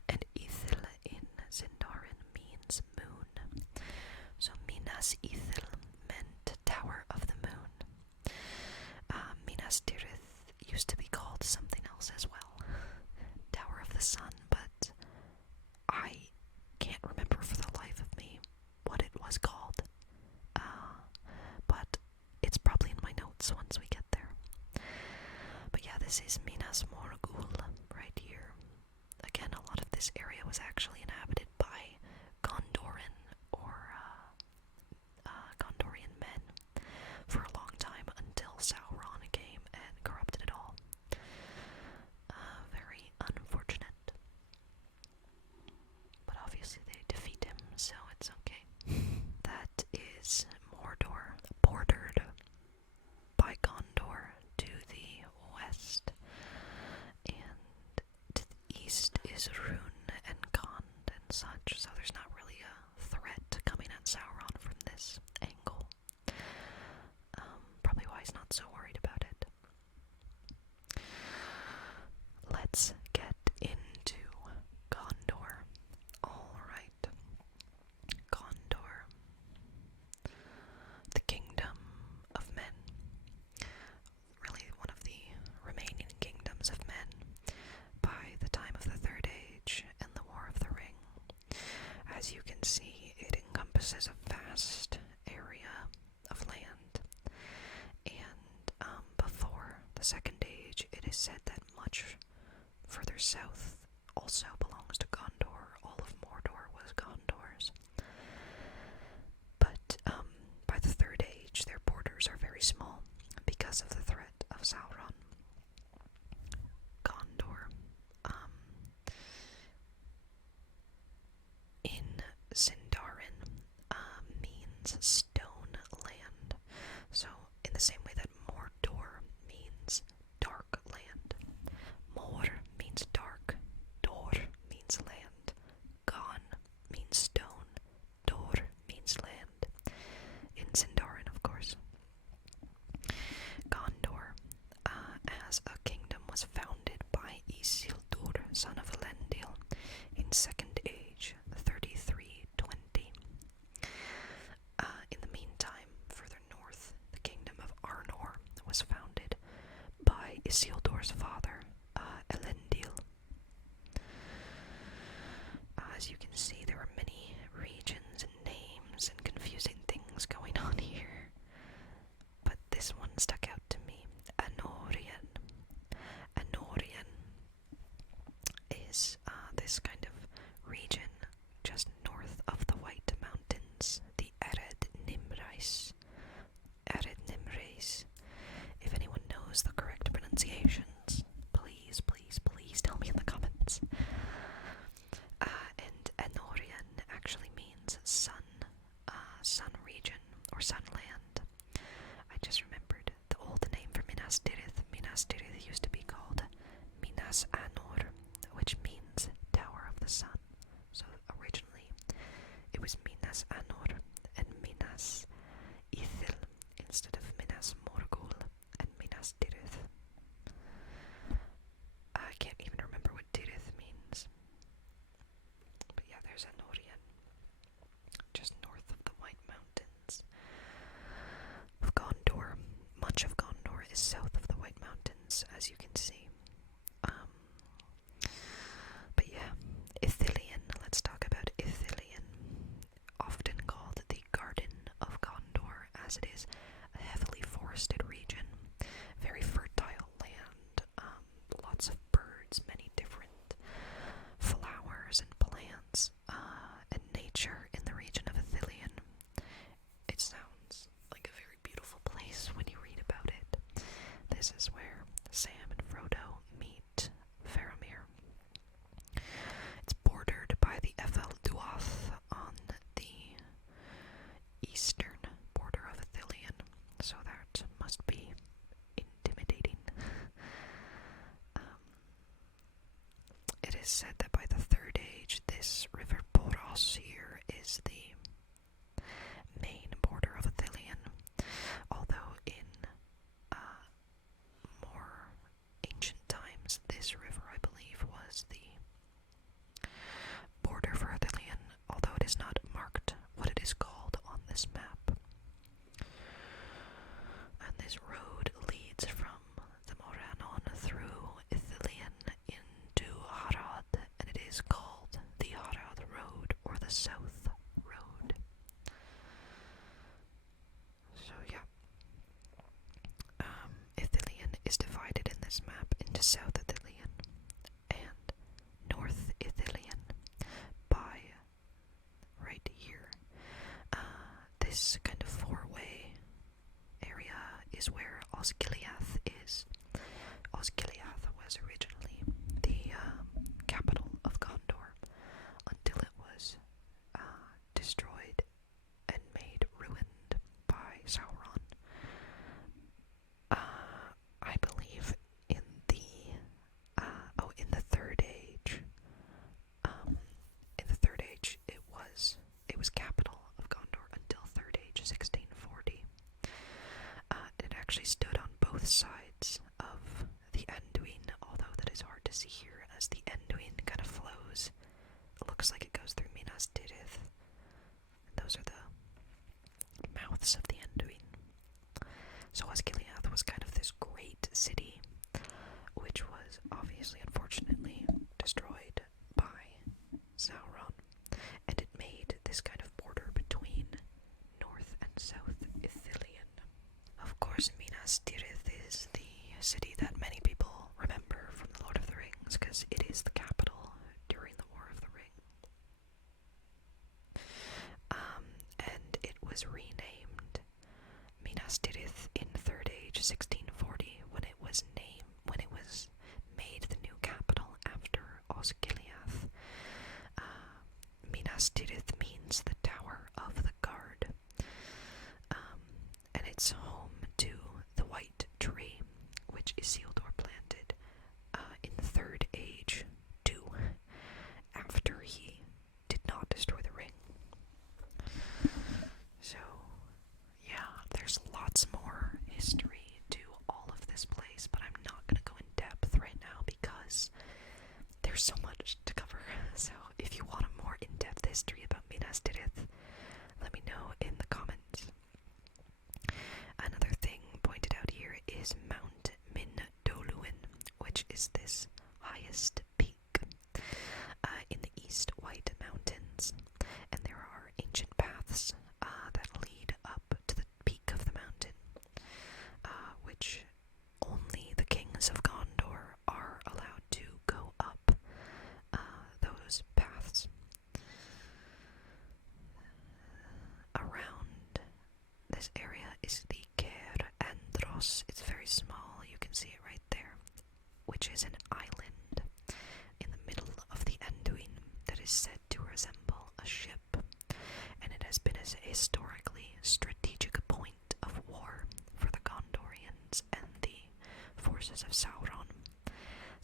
And Ithil in Sindarin means moon. So Minas Ithil meant Tower of the Moon. Minas Tirith used to be called something else as well, Tower of the Sun, but I can't remember for the life of me what it was called. But it's probably in my notes once we get there. But yeah, this is Minas Morgul right here. Again, a lot of this area was actually inhabited by Gondoran or Gondorian men for a long time until Sauron came and corrupted it all. Very unfortunate. But obviously they defeat him, so it's okay. That is Mordor, bordered by Gondor to the west, and to the east is Rhûn and Gond and such, so there's not really a threat coming at Sauron from this angle. Probably why he's not so worried about it. Let's get into Gondor. Alright. Gondor. The Kingdom of Men. Really one of the remaining kingdoms of men by the time of the Third Age and the War of the Ring. As you can see, it encompasses a vast area of land, and before the Second Age, it is said that much further south also belongs to Gondor. All of Mordor was Gondor's. But by the Third Age, their borders are very small because of the threat of Sauron. Gondor, in Sindarin, means stone land. So, in the same way that Mordor means dark land, Mor means dark, Dor means land, Gon means stone, Dor means land. In Sindarin, of course. Gondor, as a kingdom, was founded by Isildur, son of Elendil, in Second Age, 33 this kind of region just north of the White Mountains, the Arad Nimrais. Arad Nimrais. If anyone knows the correct pronunciations, please, please, please tell me in the comments. And Anorian actually means sun region, or sunland. I just remembered the old name for Minas Tirith. Minas Tirith used to be called Minas Anor, which means Tower of the Sun. So originally it was Minas Anor and Minas Ithil instead of Minas Morgul and Minas Tirith. I can't even remember what Tirith means. But yeah, there's Anorian, just north of the White Mountains of Gondor. Much of Gondor is south of the White Mountains, as you can see. But yeah, Ithilien. Let's talk about Ithilien, often called the Garden of Gondor, as it is a heavily forested region, very fertile land, lots of birds, many different flowers and plants, and nature in the region of Ithilien. It sounds like a very beautiful place when you read about it. This is where Sam and Frodo meet Faramir. It's bordered by the Efel Duath on the eastern border of Ithilien, so that must be intimidating. It is said that by the Third Age, this river Boros here is the main border of Ithilien, although in more ancient times, this river, I believe, was the border for Ithilien, although it is not marked what it is called on this map. And this road leads from the Morannon through Ithilien into Harad, and it is called the Harad Road, or the South Road. So yeah, Ithilien is divided in this map into South Ithilien and North Ithilien by right here. This kind of four-way area is where Osgiliath is. Osgiliath was originally the capital of Gondor until it was destroyed and made ruined by Sauron. I believe in the in the Third Age. In the Third Age, it was capital of Gondor until Third Age 1640. It actually stood on both sides of the Anduin, although that is hard to see here as the Anduin kind of flows. It looks like it goes through Minas Tirith. Those are the mouths of the Anduin. So Osgiliath was kind of this great city, which was obviously, unfortunately, destroyed by Sauron, and it made this kind of border between North and South Ithilien. Of course, Minas Tirith is the city that many people remember from The Lord of the Rings, because it is the capital during the War of the Ring. And it was renamed Minas Tirith in Third Age 1640 when it was made the new capital after Osgiliath. Minas Tirith means the Tower of the Guard, and it's home to the White Tree, which Isildur planted in Third Age 2, after he did not destroy the ring. So, yeah, there's lots more history to all of this place, but I'm not going to go in depth right now because there's so much to cover. So if you want a more in-depth history about Minas Tirith, let me know in the comments. Another thing pointed out here is Mount Mindoluin, which is this highest peak in the East White Mountains, and there are ancient paths that lead up to the peak of the mountain, which only the kings of Gondor are allowed to go up.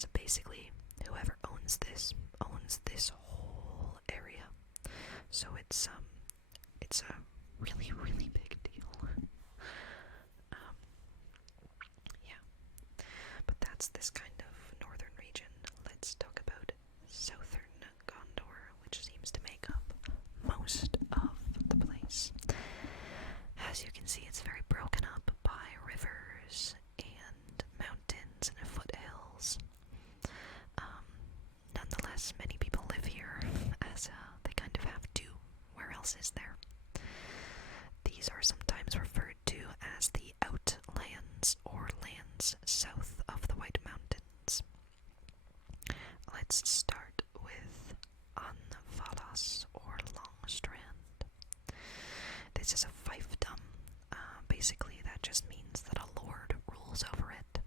So basically, whoever owns this whole area. So it's a really, really big deal. Yeah. But that's this kind of northern region. Let's talk about southern Gondor, which seems to make up most of the place. As you can see, it's very broken up by rivers and mountains and foothills. Nonetheless, many people live here, as they kind of have to. Where else is there? These are sometimes referred to as the Outlands, or lands south of the White Mountains. Let's start with Anfalas, or Longstrand. This is a fiefdom. Basically, that just means that a lord rules over it.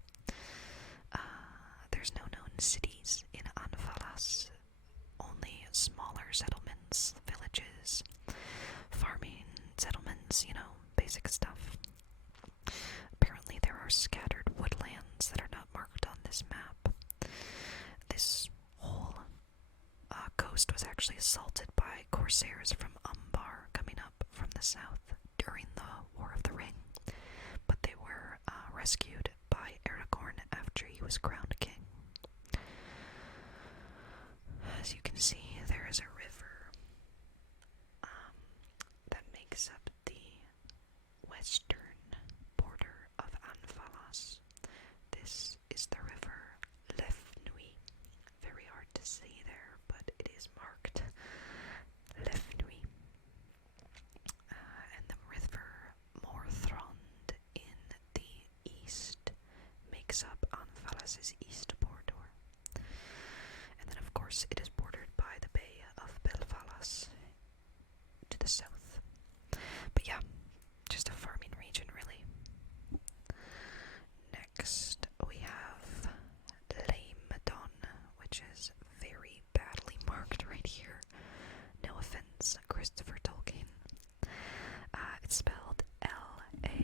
There's no known cities in Anfalas, only smaller settlements, villages, farming settlements, basic stuff. Apparently there are scattered woodlands that are not marked on this map. This whole coast was actually assaulted by corsairs from Umbar coming up from the south during the War of the Ring, but they were rescued by Aragorn after he was crowned king. As you can see, there is a river that makes up the western border of Anfalas. This is the river Lefnui. Very hard to see there, but it is marked Lefnui. And the river Morthrond in the east makes up Anfalas' east border. And then, of course, it is bordered by the Bay of Belfalas to the south. But yeah, just a farming region, really. Next, we have Leimdon, which is very badly marked right here. No offense, Christopher Tolkien. It's spelled Lamedon,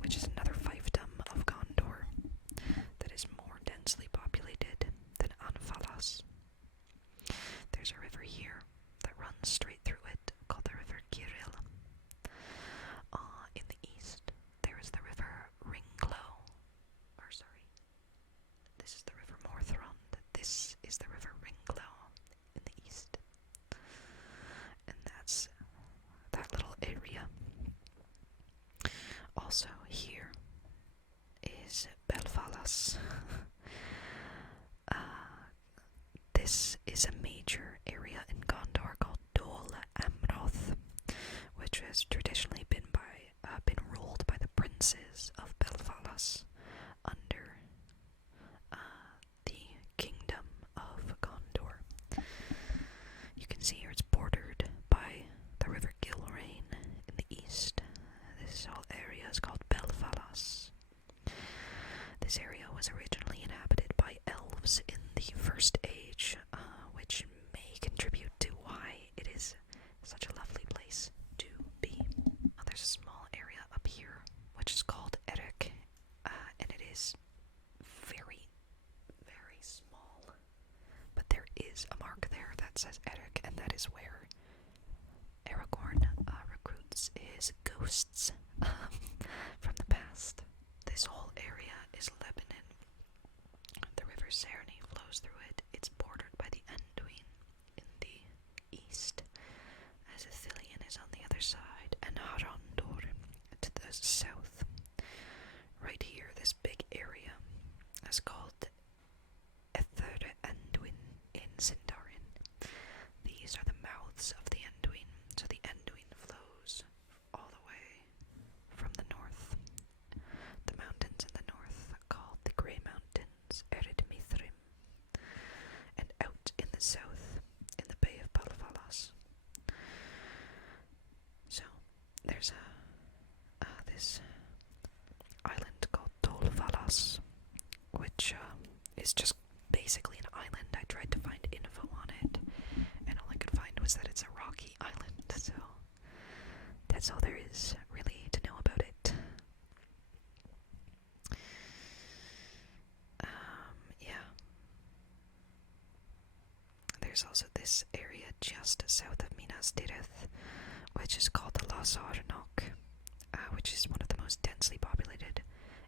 which is another fiefdom of Gondor that is more densely populated than Anfalas. There's a river here that runs straight through it, called the River Giril. In the east, there is the River Ringlow. This is the River Morthrond. This is the River Ringlow in the east. And that's that little area. Also, here is Belfalas. This is a major area in Gondor called Dol Amroth, which has traditionally been ruled by the princes of Belfalas under the kingdom of Gondor. You can see here it's bordered by the River Gilrain in the east. This whole area is called Belfalas. This area was originally inhabited by elves in the First Age, which may contribute to why it is such a lovely place to be. There's a small area up here, which is called Eric, and it is very, very small. But there is a mark there that says Eric, and that is where Aragorn recruits his ghosts from the past. This whole area is Lebanon. The river Sarni flows through it. It's bordered by the Anduin in the east, as Ithilien is on the other side, and Harandor to the south. Right here, this big area is called Ether Anduin in Sindarin. These are the mouths of the Anduin, so the Anduin flows all the way from the north there's also this area just south of Minas Tirith, which is called the Las Arnor, which is one of the most densely populated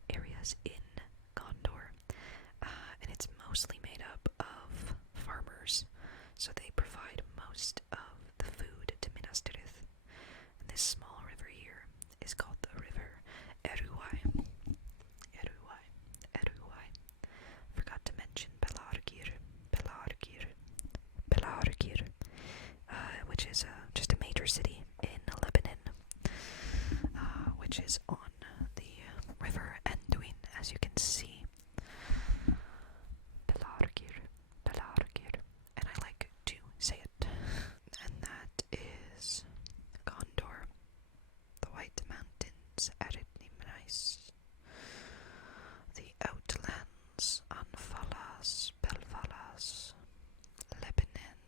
areas in Gondor, and it's mostly made up of farmers, so they provide most of the food to Minas Tirith. And this small river here is called the River Eruai. Forgot to mention Pelargir, which is just a major city in Lebanon, which is on the river Anduin, as you can see. Pelargir, and I like to say it. And that is Gondor, the White Mountains, Arnor, the Outlands, Anfalas, Belfalas, Lebanon,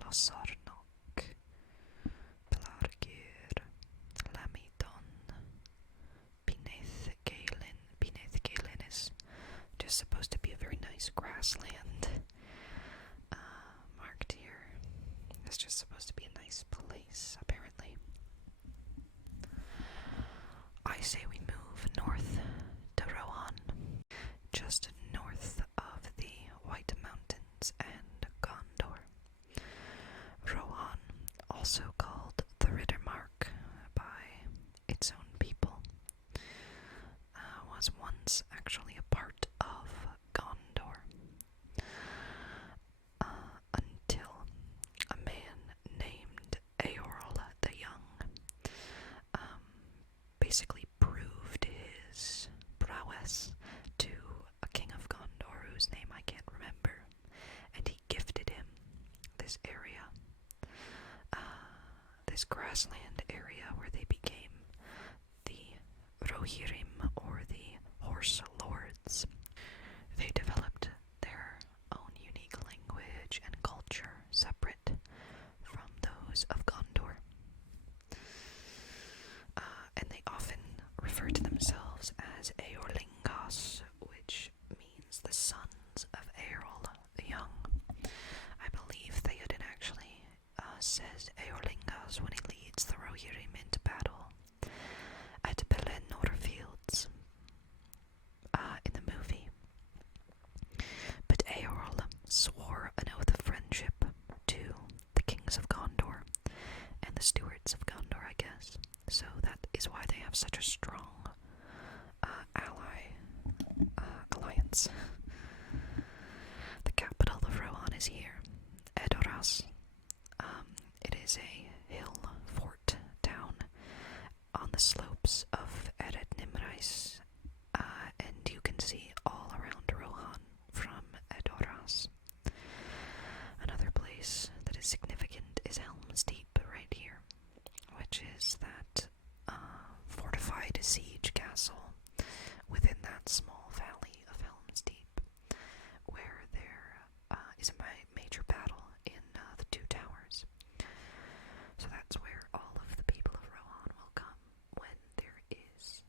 Losarnok, Pelargir, Lamidon, Beneath Galen is just supposed to be a very nice grassland, marked here. It's just supposed to be a nice place, apparently. I say we move north to Rohan, just north of the White Mountains and Gondor. Rohan, also called the Riddermark by its own people, was once actually a part of Gondor, until a man named Eorl the Young basically proved his prowess to a king of Gondor whose name I can't remember, and he gifted him this area, this grassland area where they became the Rohirrim, or the Horse Lords. They developed their own unique language and culture separate from those of Gondor. And they often refer to themselves as Eorlingas, which means the sons of Eorl the Young. I believe Theoden actually says Eorlingas when he leads the Rohirrim into battle at Pelennor Fields in the movie. But Eorl swore an oath of friendship to the kings of Gondor and the stewards of Gondor, I guess. So that is why they have such a strong alliance. The capital of Rohan is here, Edoras. It is a hill fort town on the slopes of Eret Nimrais, and you can see all around Rohan from Edoras. Another place that is significant is Helm's Deep right here, which is that fortified siege castle within that small valley of Helm's Deep, where there is a major battle in the Two Towers. So that's where all of the people of Rohan will come when there is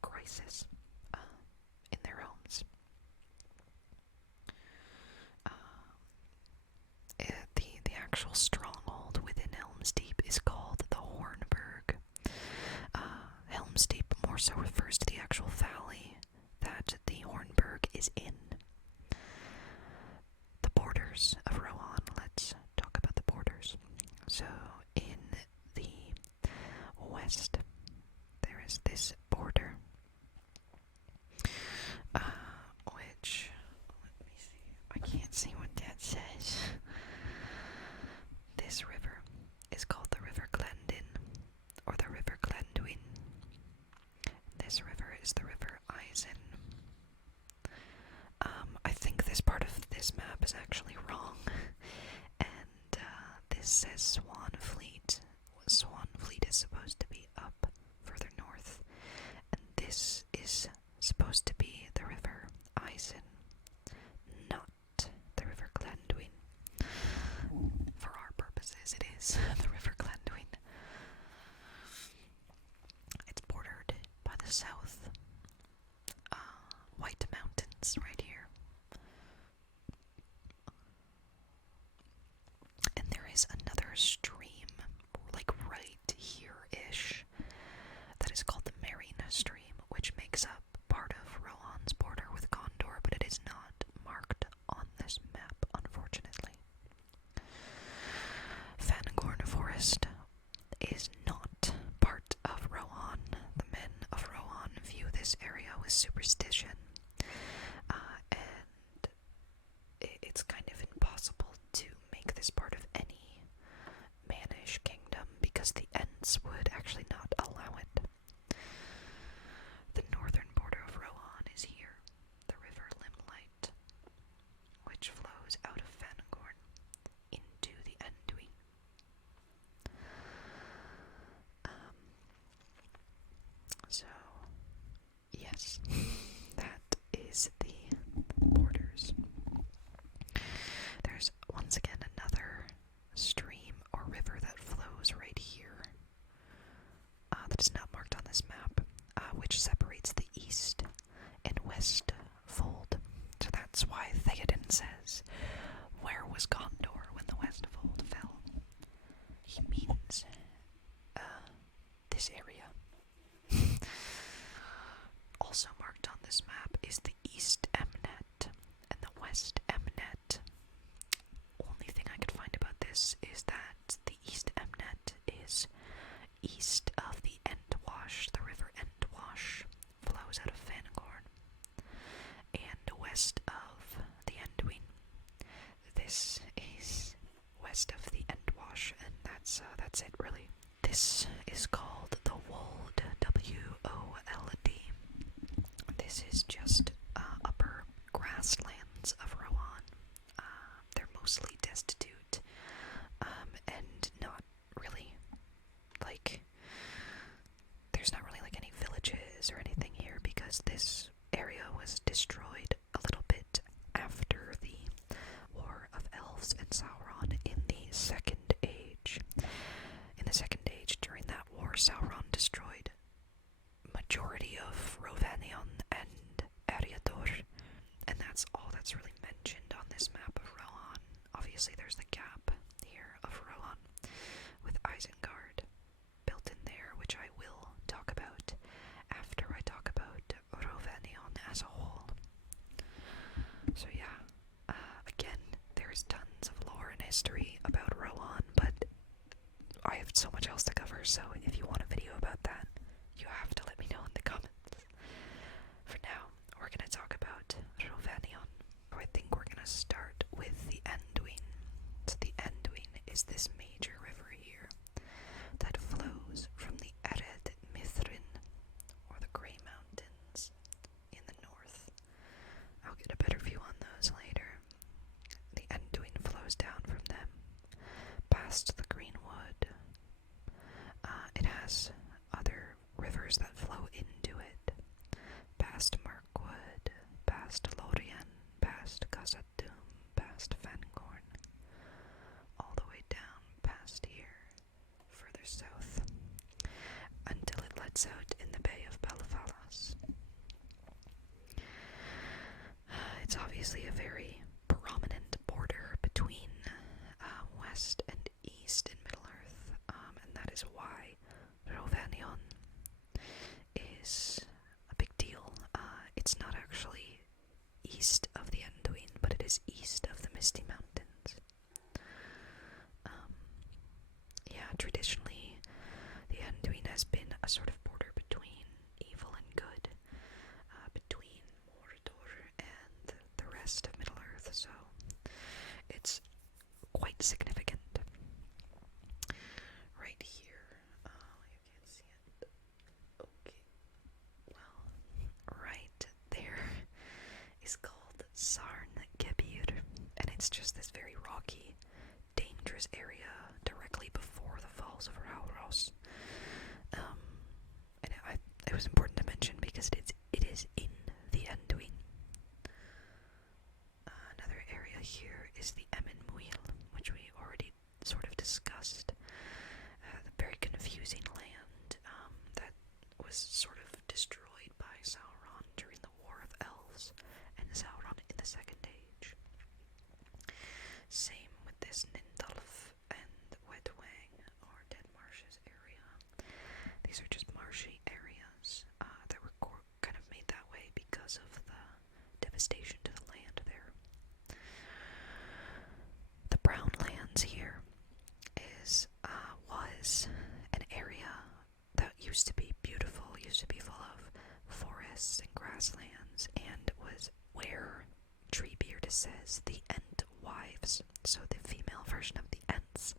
crisis in their homes. The actual stronghold within Helm's Deep is called the Hornburg. Helm's Deep more so refers to the actual valley that the Hornburg is in. The borders of Rohan, let's talk about the borders. So in the west, there is this border, which, let me see, I can't see what that says. This river is called the River Glendin, or the River Glenduin. This river is the River Eisen. I think this part of this map is actually wrong, and this says Swanfleet. Swanfleet is supposed to be up further north, and this is supposed to be the River Eisen, not the River Glenduin. For our purposes, it is the River Glenduin. It's bordered by the south White Mountains right here. West Fold. So that's why Theoden says, "Where was Gondor when the West Fold fell?" He means this area. Also marked on this map is the East Emnet and the West Emnet. Only thing I could find about this is that the East Emnet is east of the Entwash. The river Entwash flows out of Fangorn, and west of the Anduin. This is west of the Entwash, and that's it really. This is called the Wold, W-O-L-D. This is just upper grasslands of Rohan. They're mostly destitute, and not really, there's not really any villages or anything here, because this area was destroyed a little bit after the War of Elves and Sauron in the Second Age. In the Second Age, during that war, Sauron destroyed majority of Rovanion and Eriador, and that's all that's really mentioned on this map of Rohan. Obviously there's the gap here of Rohan with Isengard built in there, which I will talk about after I talk about Rovanion as a whole. So yeah, again, there's tons of lore and history about Rohan, but I have so much else to cover, so if you want a video about that, you have to let me know in the comments. For now, we're going to talk about Rovanion. I think we're going to start with the Anduin. So the Anduin is this major river here that flows from the Ered Mithrin, or the Grey Mountains, in the north. I'll get a better view on those later. The Anduin flows down from them, past the Greenwood. It has other rivers that flow into it, past Mirkwood, past Lorien, past Khazad-dûm, past Fangorn, all the way down past here, further south, until it lets out in the Bay of Belfalas. It's obviously a very prominent border between West and East in Middle-earth, and that is why Rovanion is a big deal. It's not actually east of the Anduin, but it is east of the Misty Mountains. Yeah, traditionally, the Anduin has been a sort of border between evil and good, between Mordor and the rest of Middle-earth, so it's quite significant. Right here, you can't see it. Okay, well, right there is called Sarngebir, and it's just this very rocky, dangerous area directly before the Falls of Rauros. And it was important to mention because it is in the Anduin. Another area here is the Emyn Muil, which we already sort of discussed. The very confusing land that was sort of destroyed by Sauron during the War of Elves and Sauron in the Second Age. Same with this Nindalf and Wetwang, or Dead Marshes area. These are just marshy areas that were kind of made that way because of the devastation to the land there. The Brown Lands here was an area that used to be beautiful, used to be full of forests and grasslands, and was where Treebeard says the Ent wives, so the female version of the Ents,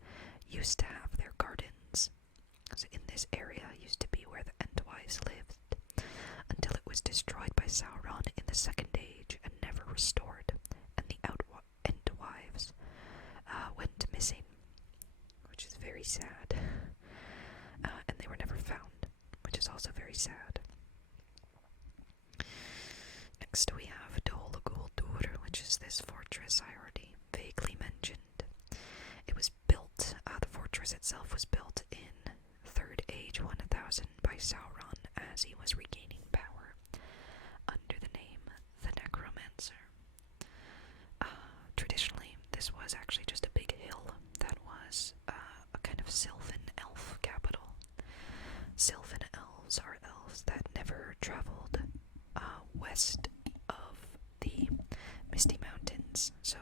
used to have their gardens. So in this area used to be where the Entwives lived, until it was destroyed by Sauron in the Second Age and never restored, and the Entwives went missing, which is very sad, and they were never found, which is also very sad. Next we have Dol Guldur, which is this fortress I already vaguely mentioned. It was built, the fortress itself was built in Third Age 1000 by Sauron as he was regaining power under the name was actually just a big hill that was a kind of sylvan elf capital. Sylvan elves are elves that never traveled west of the Misty Mountains. So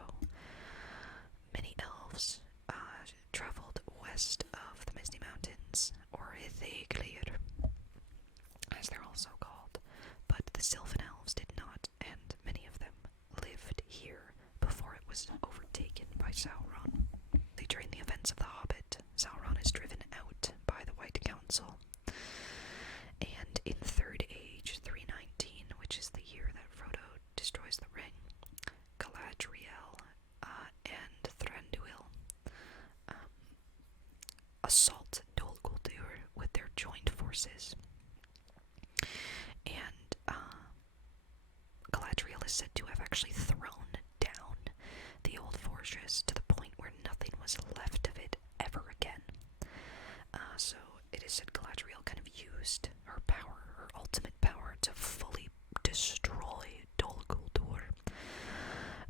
many elves traveled west of the Misty Mountains, or Ithaglir, as they're also called. But the Sylvan elves did not, and many of them lived here before it was overtaken by Sauron. During the events of The Hobbit, Sauron is driven out by the White Council. And in Third Age 319, which is the year that Frodo destroys the ring, Galadriel and Thranduil assault Dol Guldur with their joint forces. And Galadriel is said to have actually thrown down the old fortress to the point where nothing was left of it ever again. So it is said Galadriel kind of used her power, her ultimate power, to fully destroy Dol Guldur,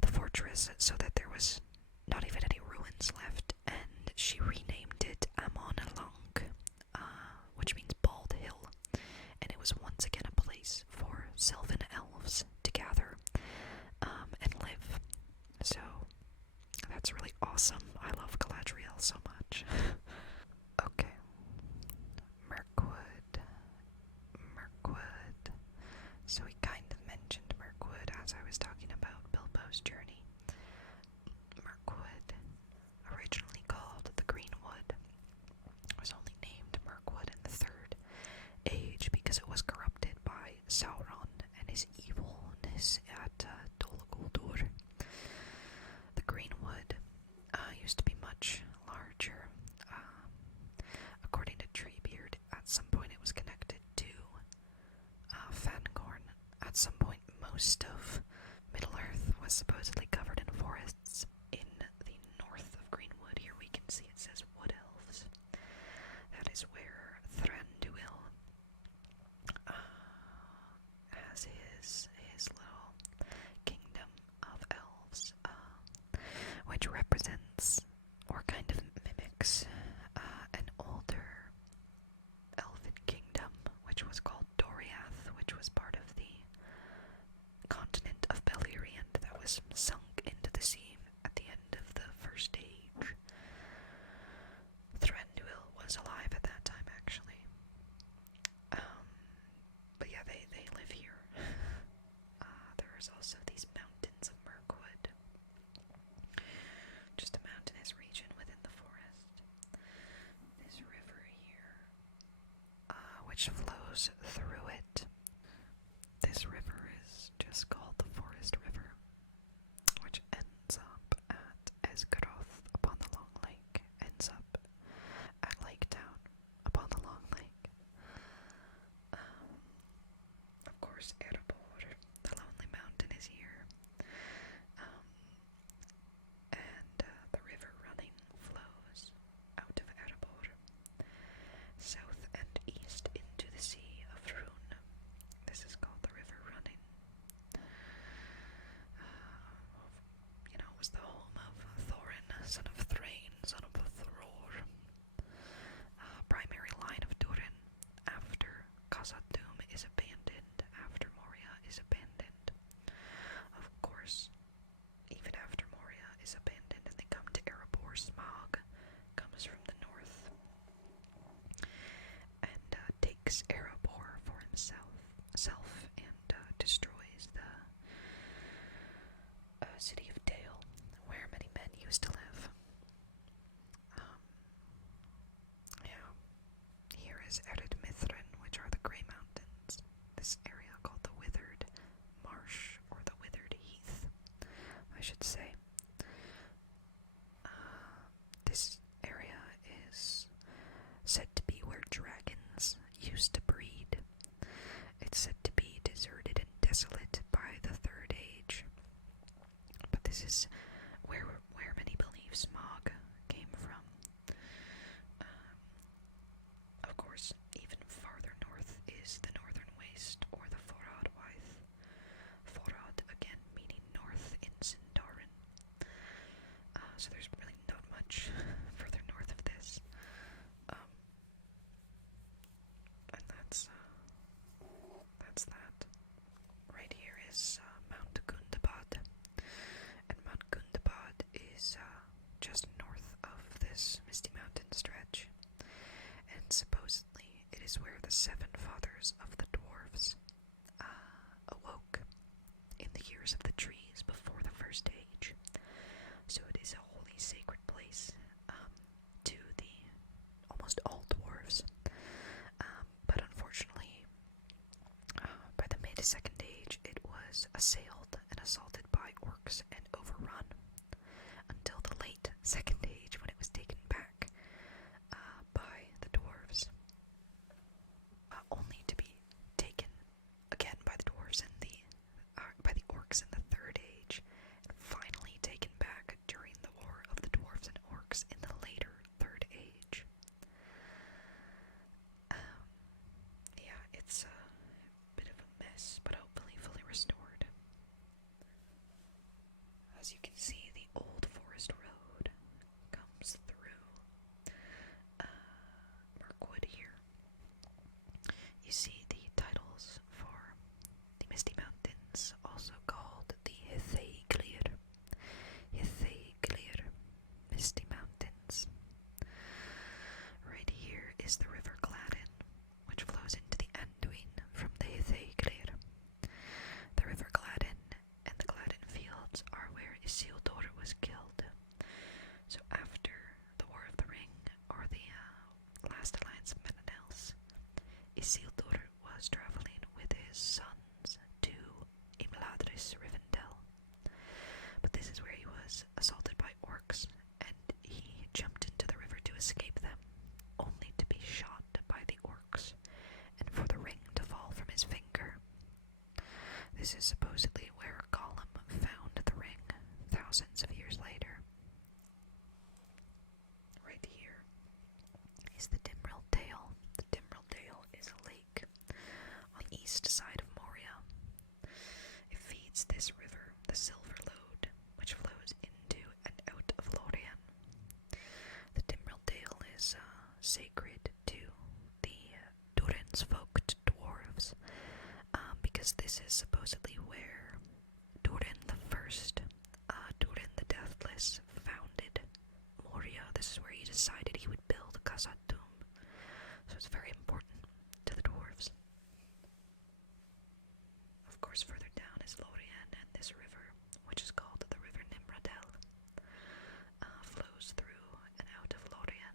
the fortress, so that there was not even any ruins left, and she renamed it Amon Alang, which means Bald Hill, and it was once again a place for sylvan elves to gather and live. So that's really awesome. I love Galadriel so much. Okay. Mirkwood. So we kind of mentioned Mirkwood as I was talking about Bilbo's journey. Mirkwood, originally called the Greenwood, was only named Mirkwood in the Third Age because it was corrupted by Sauron and his evilness at Dol Guldur. The Greenwood used to be much larger. According to Treebeard, at some point it was connected to Fangorn. At some point, most of Middle-earth was supposedly covered in forests. In the north of Greenwood, here we can see it says Wood Elves. That is where Thranduil has his little kingdom of elves, which represents, or kind of mimics, an older elven kingdom, which was called Doriath, which was part of the continent of Beleriand that was sunk into the sea at the end of the First Age. Thranduil was alive at that time, actually. But yeah, they live here. There's also these mountains of Mirkwood, just a mountainous region within the forest. This river here, which flows through it. This river is just called the Forest River, which ends up at Esgaroth upon the Long Lake, ends up at Lake Town upon the Long Lake. Of course, Erebor, the Lonely Mountain, is here. And the river running flows out of Erebor, south and east into the Sea of Rhun. This is called the River Running. It was the home of Thorin, son of Thrain, son of Thror. Primary line of Durin. After Khazad-dûm is abandoned, after Moria is abandoned. Of course, even after Moria is abandoned and they come to Erebor, Smaug comes from the north and takes Erebor for himself and destroys the city of Dale, where many men used to live. Here is Ered Mithrin, which are the Grey Mountains. This area called the Withered Marsh, or the Withered Heath, I should say. This area is said to be where dragons used to breed. It's said to be deserted and desolate by the Third Age. But this is where many believe Smaug came from. Of course, even farther north is the Northern Waste, or the Forad Wyth. Forad, again, meaning north in Sindarin. So there's layers of the trees before the first age. So it is a holy sacred place to the almost all dwarves. But unfortunately, by the mid-second age, it was assailed and assaulted by orcs and overrun until the late second age, when it was taken back by the dwarves, only to be taken again by the dwarves and by the orcs in the third age, and finally taken back during the war of the dwarves and orcs in the later third age. Yeah, it's a bit of a mess, but hopefully fully restored. As you can see, the old forest road comes through Mirkwood here. You see the titles for the Misty Mountains, also called the Hithaeglir. Hithaeglir, Misty Mountains. Right here is the River Gladden, which flows into the Anduin from the Hithaeglir. The River Gladden and the Gladden Fields are where Isildur was killed. So after the War of the Ring, or the last alliance of Men and Elves, Isildur was traveling with his sons to Imladris Rivendell. But this is where he was assaulted by orcs, and he jumped into the river to escape them, only to be shot by the orcs, and for the ring to fall from his finger. This is supposedly where Gollum found the ring thousands of years later. Right here is the Dimrill Dale. The Dimrill Dale is a lake on the east side of Moria. It feeds this river, the Silver Lode, which flows into and out of Lorien. The Dimrill Dale is sacred to the Durin's folk dwarves, because this is supposedly where Durin the First, Durin the Deathless, founded Moria. This is where he decided he would build Khazad-dûm. So it's very important to the dwarves. Of course, further down is Lorien, and this river, which is called the River Nimrodel, flows through and out of Lorien.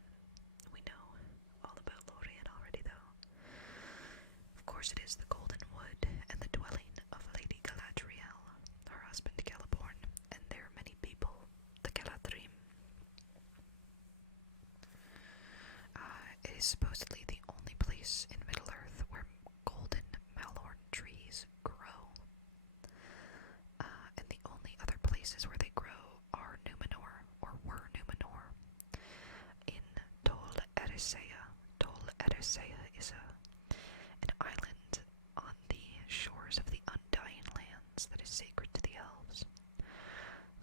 We know all about Lorien already, though. Of course, it is the Golden Wood and the dwelling of Lady Galadriel, her husband Celeborn, and their many people, the Galadrim. It is supposedly the only place in Middle-earth where golden malorn trees grow. And the only other places where they grow are Numenor, or were Numenor, in Dol Eressëa. Dol Eressëa is an island on the shores of the Undying Lands that is sacred to the elves.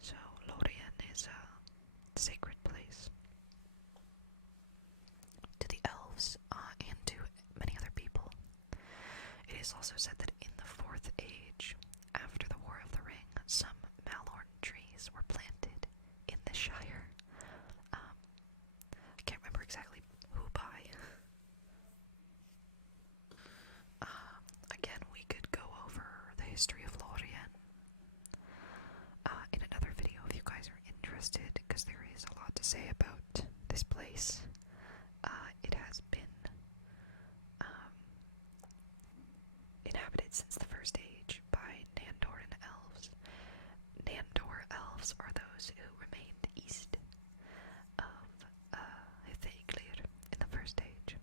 So Lorien is a sacred place to the elves and to many other people. It is also said that in the Fourth Age, after the War of the Ring, some malorn trees were planted in the Shire. I can't remember exactly who by. Again, we could go over the history of Lorien in another video if you guys are interested, because there is a lot to say about this place. It has been inhabited since the First Age by Nandoran elves. Nandor elves are those who remained east of Hithaeglir in the First Age,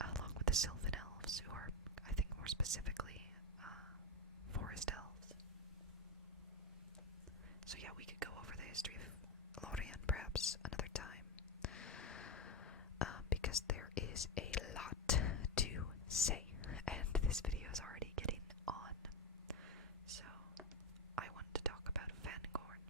along with the Sylvan elves, who are, I think, more specifically forest elves. So yeah, we could go over the history of Lorien perhaps another time, because there is a lot to say, and this video is already getting on. So I want to talk about Fangorn.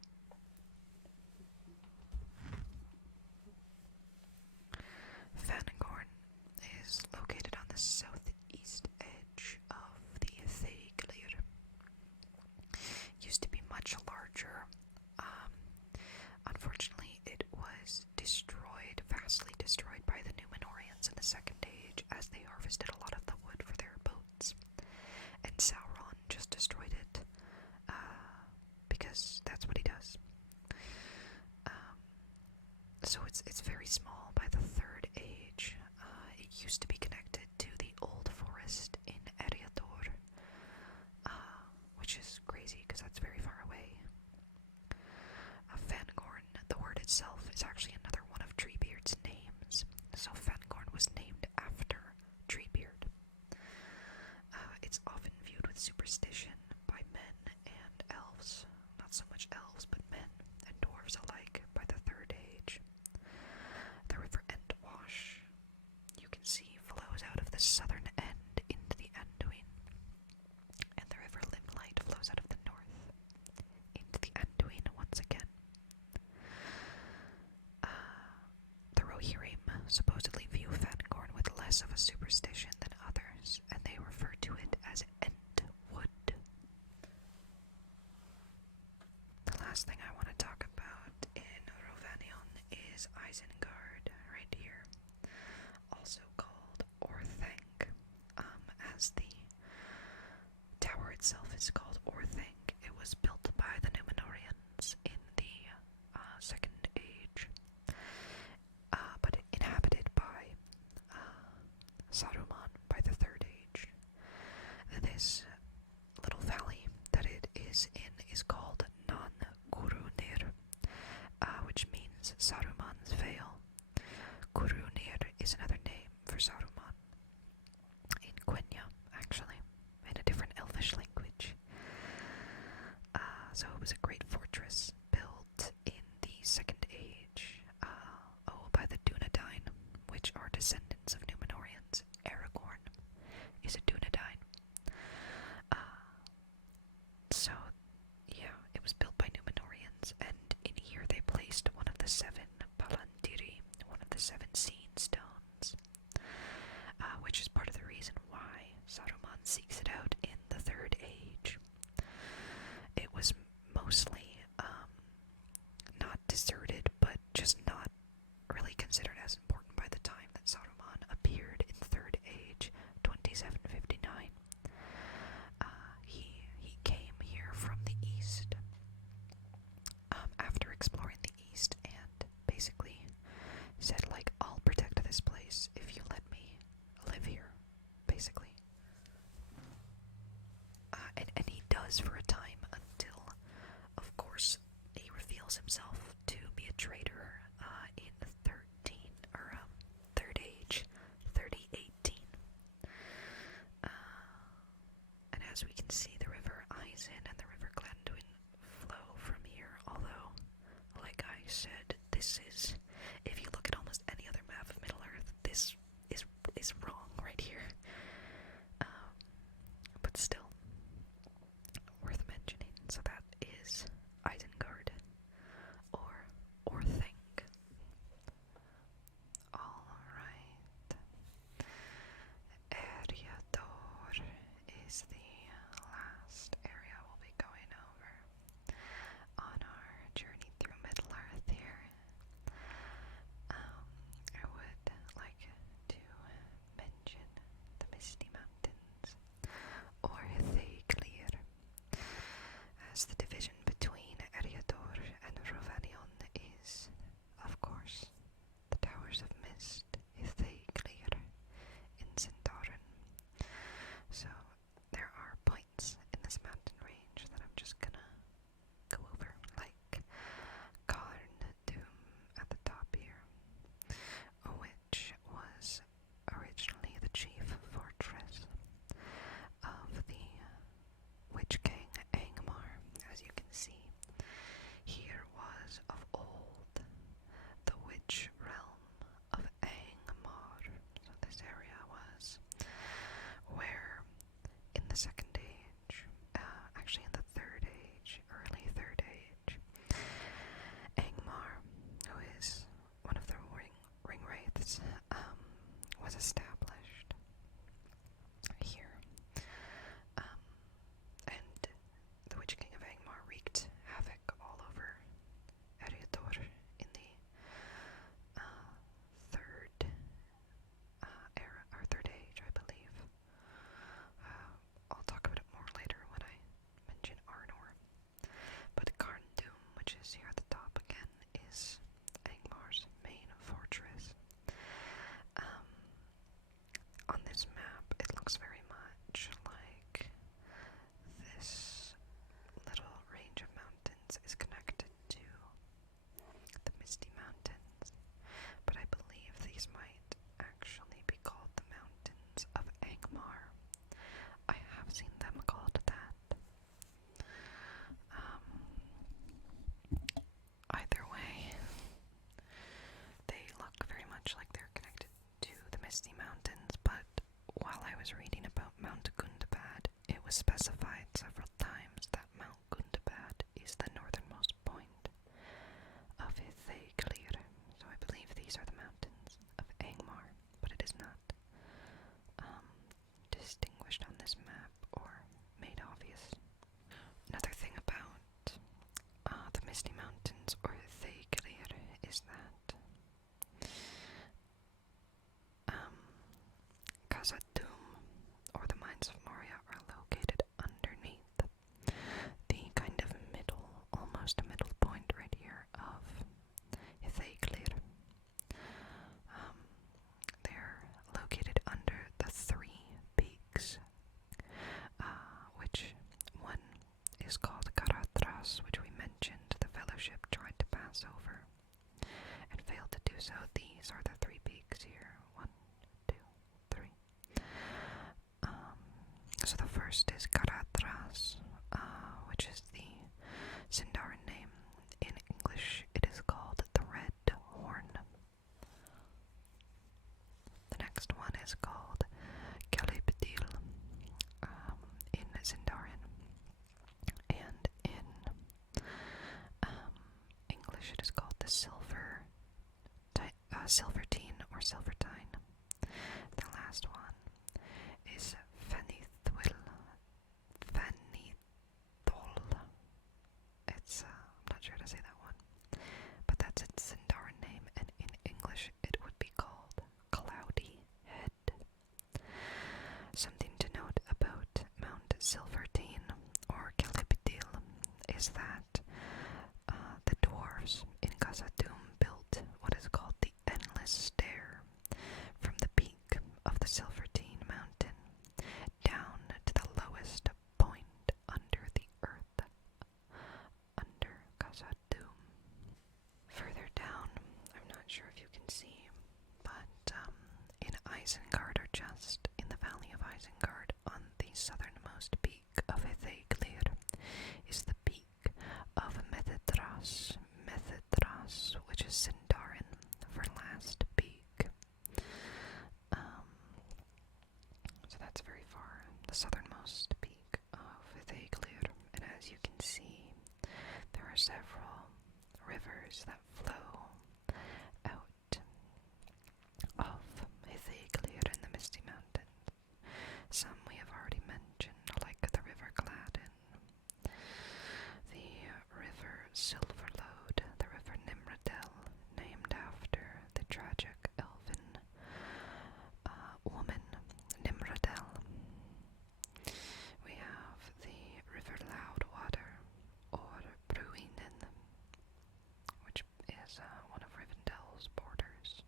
because that's what he does. So it's very small by the Third Age. It used to be connected to the Old Forest in Eriador, which is crazy because that's very far away. Fangorn, the word itself, is actually another one of Treebeard's names. So Fangorn was named after Treebeard. It's often viewed with superstition by men and elves. Not so much elves, but men and dwarves alike by the Third Age. The river Entwash, you can see, flows out of the southern end into the Anduin, and the river Limelight flows out of the north into the Anduin once again. The Rohirrim supposedly view Fangorn with less of a superstition than others, and they refer to it as Entwood. The last thing I want to talk about in Rovanion is Isengard, right here, also called Orthanc, as the tower itself is called Orthanc. It was built by the Númenóreans in the Second Age, but inhabited by Saruman by the Third Age. This little valley that it is in is called Nan Gurunir, which means Saruman's Vale. Gurunir is another name for Saruman in Quenya, actually, in a different Elvish language. So it was a great fortress built in the Second Age, by the Dunedain, which are descendants of Númenóreans. Aragorn is a Dunedain. So, yeah, it was built by Númenóreans, and in here they placed one of the 7 Palantiri, one of the 7 Scene Stones, which is part of the reason why Saruman seeks it out in the Third Age. It was mostly not deserted, but just not really considered as important by the time that Saruman appeared in the Third Age, 2759. He came here from the east, after exploring the east, and basically said, like, I'll protect this place if you let me live here, basically. And he does for a time until, of course, he reveals himself to be a traitor in the Third Age, 3018. And as we can see, the river Isen and the river Glanduin flow from here, although, like I said, this is, if you look at almost any other map of Middle-earth, this is wrong right here. But still, worth mentioning. So that is Isengard, or Orthanc. Alright. Eriador is the last area we'll be going over on our journey through Middle-earth here. I would like to mention the Misty Mountains, or Theiglir, as the division between Eriador and Rovanion is, of course, the Towers of Mist, Theiglir, in Sindarin. So there are points in this mountain range that I'm just gonna go over, like Carn Doom at the top here, which was originally the chief fortress of the Witch King Angmar, as you was specified several times that Mount Gundabad is the northernmost point of Ithaclir, so I believe these are the mountains of Angmar, but it is not distinguished on this map or made obvious. Another thing about the Misty Mountains or Ithaclir is that Khazad-dûm, or the Mines of Moria, are located underneath the kind of almost middle point right here of Ithaclir. They're located under the three peaks, which one is called Caradhras, which we mentioned the Fellowship tried to pass over and failed to do so. These are the three peaks here. 1, 2, 3. So the first is Caradhras, which is the Sindarin name. In English, it is called the Red Horn. The next one is called Calipedil in Sindarin, and in English it is called the Silvertine or Silvertine. The last one is Fenithwil. It's, I'm not sure how to say that one, but that's its Sindarin name, and in English it would be called Cloudy Head. Something to note about Mount Silvertine or Calipedil is that the dwarves in Khazad-dûm built what is called the Endless Stair from the peak of the Silvertine mountain down to the lowest point under the earth, under Khazad-dûm. Further down, I'm not sure if you can see, but in Isengard, or just in the valley of Isengard, on the southernmost peak of Ithaclir, is the peak of Methydras, which is Sindarin for last peak. So that's very far, the southernmost peak of Ithaclir, and as you can see, there are several rivers that flow out of Ithaclir in the Misty Mountains. Some we have already mentioned, like the River Gladden, the River Silverlode, the River Nimrodel, named after the tragic elven woman Nimrodel. We have the River Loudwater, or Bruinen, which is one of Rivendell's borders.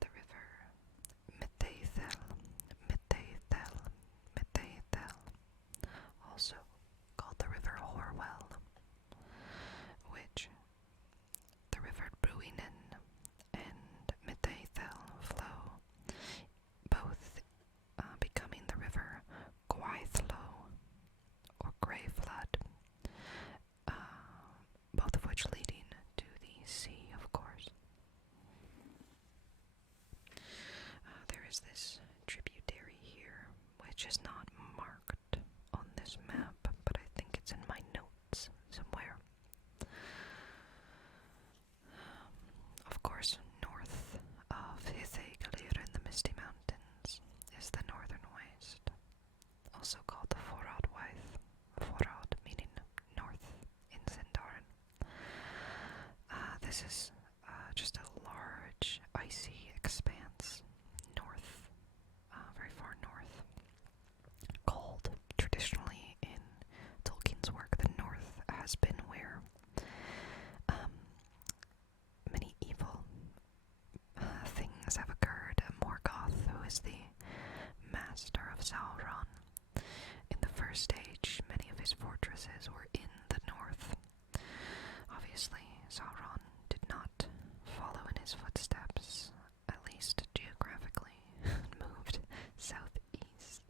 The River Metaethel, also called the River Horwell, which the River Bruinen and Metaethel flow, both becoming the River Gwaithlo or Grey Flood, both of which leading to the sea, of course. There is this tributary here, which is not marked on this map, but I think it's in my notes somewhere. Of course, north of Ithaclir in the Misty Mountains is the Northern Waste, also called the Forod Waith, Forod meaning north in Sindarin. This is just a large icy expanse north, very far north. Cold. Traditionally in Tolkien's work, the north has been where many evil things have occurred. Morgoth, who is the master of Sauron, in the First Age, many of his fortresses were in the north. Obviously, Sauron did not follow in his footsteps, at least geographically, moved southeast.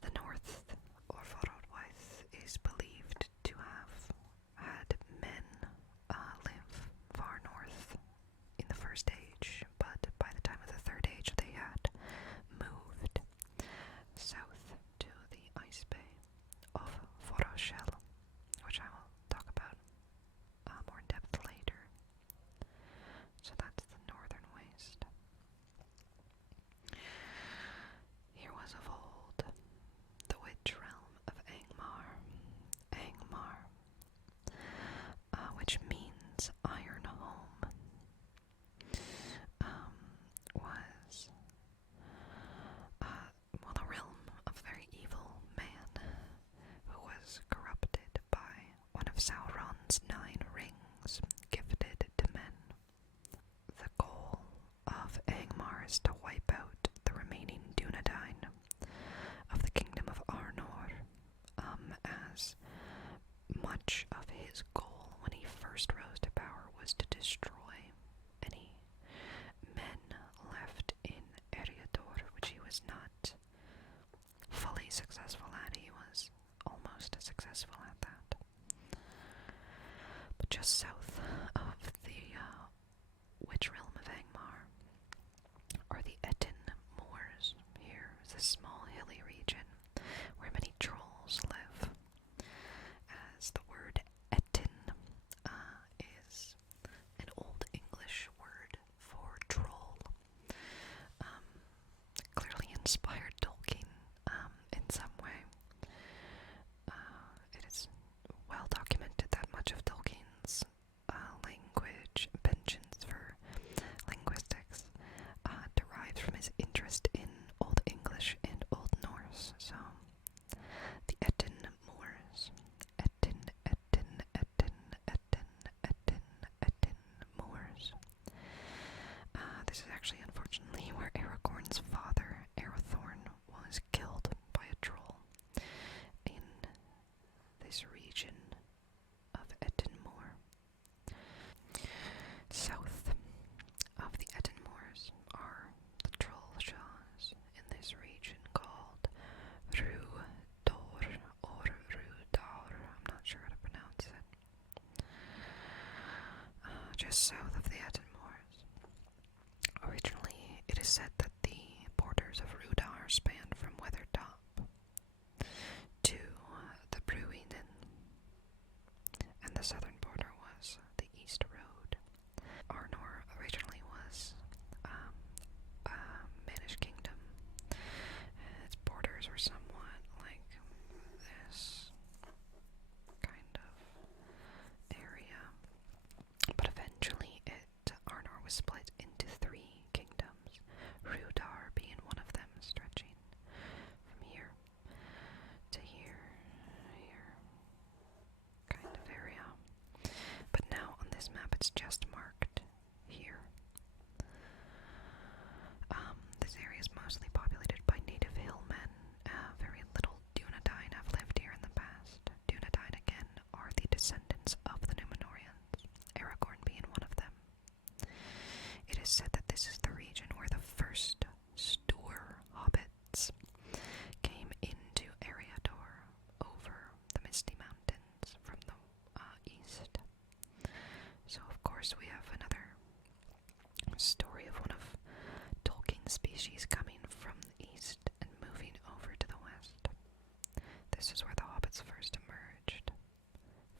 The north, or Forodwaith, is believed to have had men live far north in the First Age, but by the time of the Third Age they had moved south Rochelle, which I will talk about more in depth later. So that's the northern waste. Here was of old the witch realm of Angmar. Angmar, which means iron home, was a realm of a very evil man who was corrupted by one of Sauron's 9 rings gifted to men. The goal of Angmar is to wipe out the remaining Dunedain of the kingdom of Arnor, as much of his goal when he first rose to power was to destroy any men left in Eriador, which he was not fully successful at. He was almost successful at that. But just south of the witch realm of Angmar are the Etten Moors. Here is a small hilly region where many trolls live, as the word Etten is an Old English word for troll. Clearly inspired Tolkien in some way. It is well documented that much of Tolkien's language penchants for linguistics derives from his interest in Old English and Old Norse. So, the Etten Moors. Etten Moors. This is actually, unfortunately, where Aragorn's father, Arathorn, was killed by a troll in this region of Etten Moor. South of the Etten Moors are the troll shaws in this region called Rudor or Rudar. I'm not sure how to pronounce it. Just south of the Etten Moors. Originally, it is said that the borders of Rudar spanned from Weathertop to the Bruinen, and the southern border was the East Road. Arnor originally was a Manish kingdom. Its borders were somewhat like this kind of area, but eventually Arnor was split into 3 kingdoms, Rudar being one of them, stretching from here to here kind of area. But now on this map it's just marked here. This area is mostly populated by native hillmen. Very little Dunedain have lived here in the past. Dunedain, again, are the descendants of the Númenóreans, Aragorn being one of them. It is said that this is the region where the first Stoor hobbits came into Eriador over the Misty Mountains from the east. So, of course, we have another story of one of Tolkien's species coming from the east and moving over to the west. This is where the hobbits first emerged,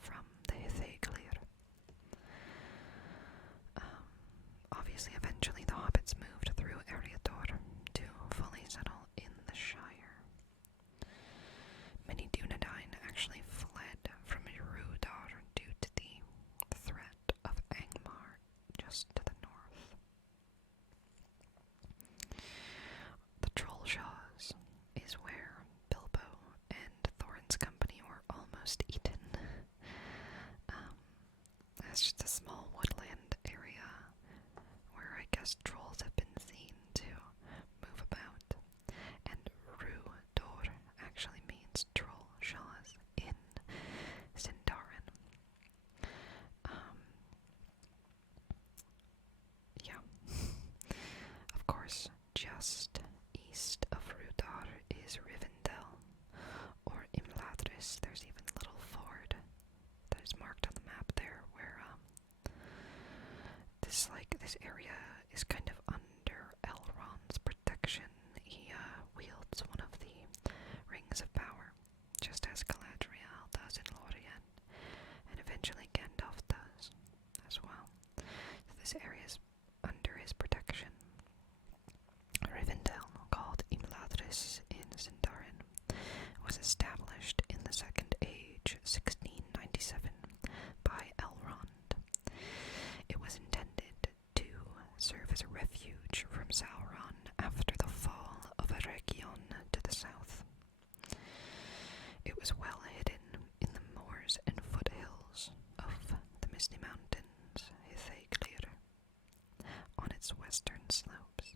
from the Hithaglir. Obviously, eventually the hobbits moved through Eriador to fully settle in the Shire. Many Dunedain actually fled from Rudar due to the threat of Angmar just to the north. The Trollshaws is where Bilbo and Thorin's company were almost eaten. That's just a small woodland area where I guess trolls have been seen to move about. And Rudor actually means troll shaws in Sindarin. Yeah. Of course, just east of Rudar is Rivendell, or Imladris. There's even a little ford that is marked on the map there, where this area is kind of under Elrond's protection. He wields one of the rings of power, just as Galadriel does its western slopes.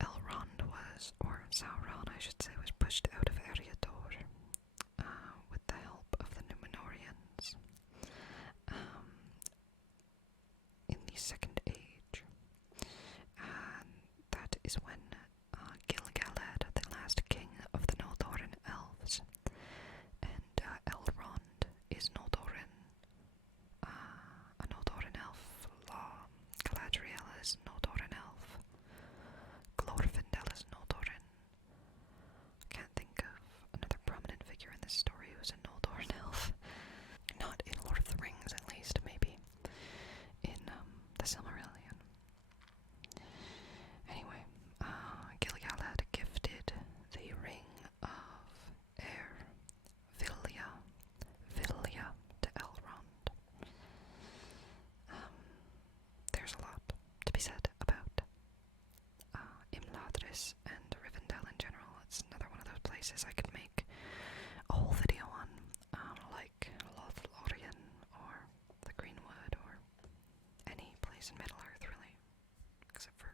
Elrond or Sauron, I should say, was pushed out of Eriador with the help of the Númenóreans in the Second Age. And that is when Gil-galad, the last king of the Noldoran elves, and Elrond is Noldoran, a Noldoran elf law. Galadriel is Noldoran elf. Glorfindel is Noldoran. Can't think of another prominent figure in this story who's a Noldoran elf. Not in Lord of the Rings, at least, maybe. In the Silmarillion. Anyway, Gil-galad gifted the Ring of Air, Vilya to Elrond. There's a lot to be said about Imladris and Rivendell in general. It's another one of those places I could make a whole video on, like Lothlorien or the Greenwood or any place in Middle-earth, really, except for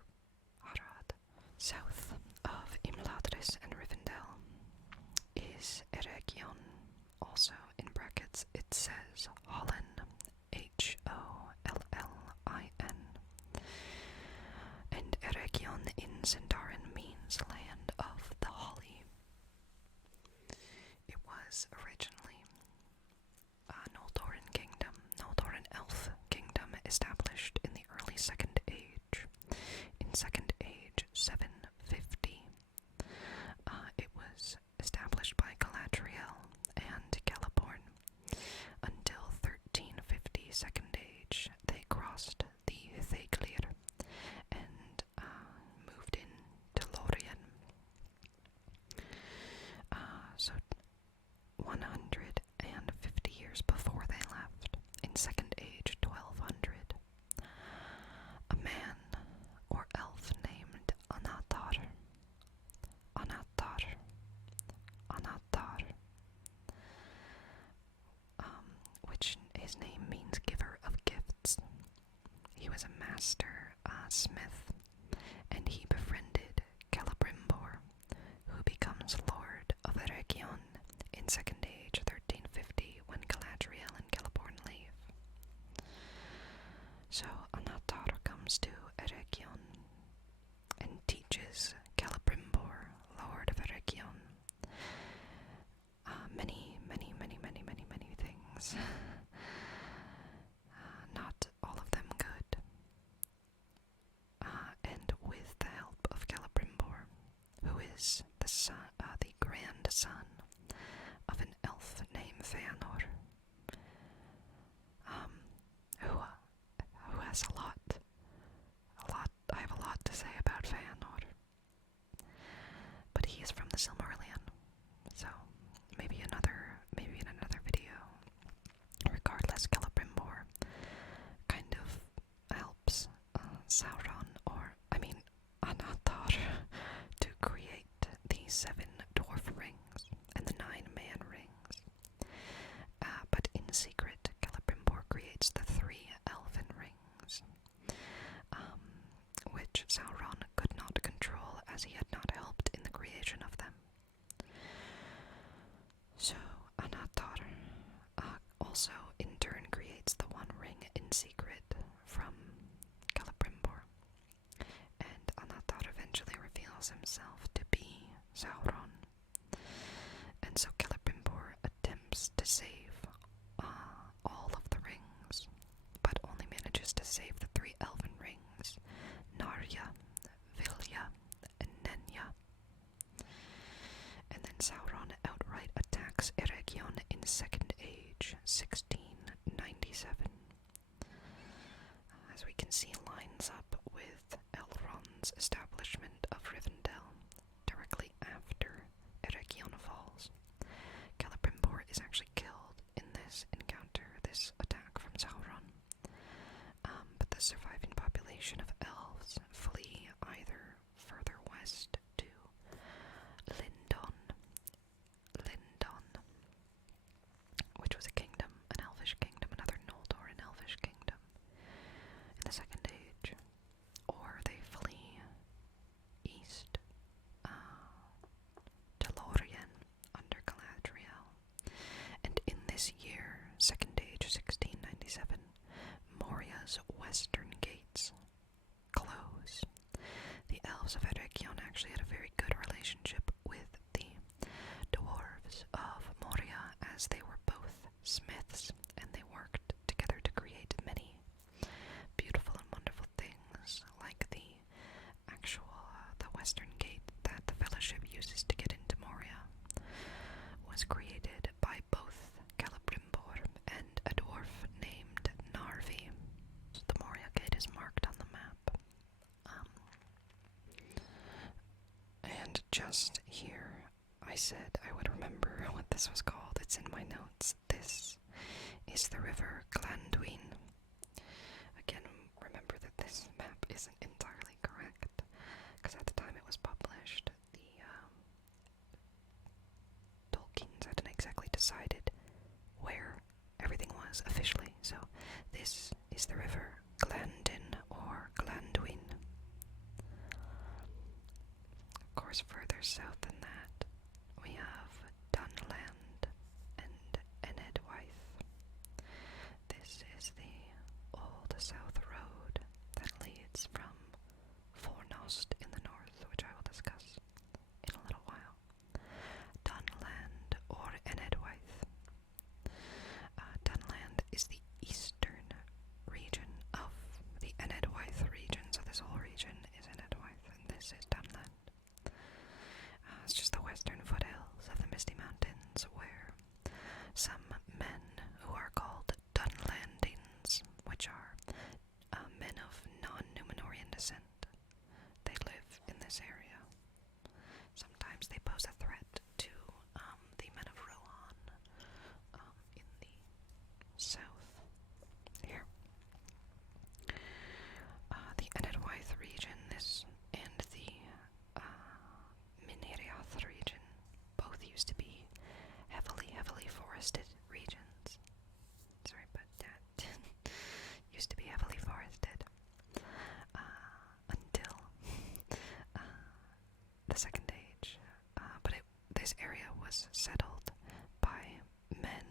Harad. South of Imladris and Rivendell is Eregion. Also, in brackets, it says Hollin, Hollin. And Eregion in Sindarin means land of the holly. It was originally a Noldoran kingdom, Noldoran elf kingdom, established in the early Second Age. In Second Age 750, it was established by Galadriel and Celeborn. Until 1350 Second Age, they crossed the Theglir and moved into Lorien. So 150 years before they left, in Second Age 1200, a man or elf named Anatar, which his name means giver of gifts. He was a master smith, and he befriended Celebrimbor, who becomes Lord of Eregion in Second Age 1350 when Galadriel and Celeborn leave. So Anatar comes to Eregion and teaches Celebrimbor, Lord of Eregion, many things. Not all of them good. And with the help of Celebrimbor, who is the grandson of an elf named Feanor, who has a lot. I have a lot to say about Feanor. But he is from the Silmarillion, so maybe in another video. Regardless, Celebrimbor kind of helps Sauron, Anatar, to create the 7 dwarf rings and the 9 man rings. But in secret, Celebrimbor creates the 3 elven rings, which Sauron could not control as he had not helped in the creation of them. So Anatar also in turn creates the 1 ring in secret from Celebrimbor, and Anatar eventually reveals himself to be Sauron. And so Celebrimbor attempts to save all of the rings, but only manages to save the 3 elven rings, Narya, Vilya, and Nenya. And then Sauron outright attacks Eregion in Second Age 1697. As we can see, lines up with Elrond's establishment of Rivendell directly after Eregion falls. Celebrimbor is actually killed in this encounter, this attack from Sauron. But the surviving population of elves flee either further west to Lindon, which was a kingdom, an elvish kingdom, another Noldor, an elvish kingdom, said I would remember what this was called. It's in my notes. This is the river Glandwin. Again, remember that this map isn't entirely correct, because at the time it was published, the Tolkien's hadn't exactly decided where everything was officially. So this is the river Glandin or Glandwin. Of course, further south than that, we have Dunland and Enedwaith. This is the old south road that leads from Fornost in the north, which I will discuss in a little while. Dunland or Enedwaith. Dunland is the eastern region of the Enedwaith region, so this whole region is Enedwaith, and this is Dunland. It's just the western foothills of the Misty Mountains, where some men who are called Dunlandings, which are men of non-Numenorian descent, they live in this area. Sometimes they pose a threat to the men of Rohan in the south here. The Enedwaith region, and the Mineriath region both used to be heavily forested regions. Sorry about that. Used to be heavily forested until the Second Age. But this area was settled by men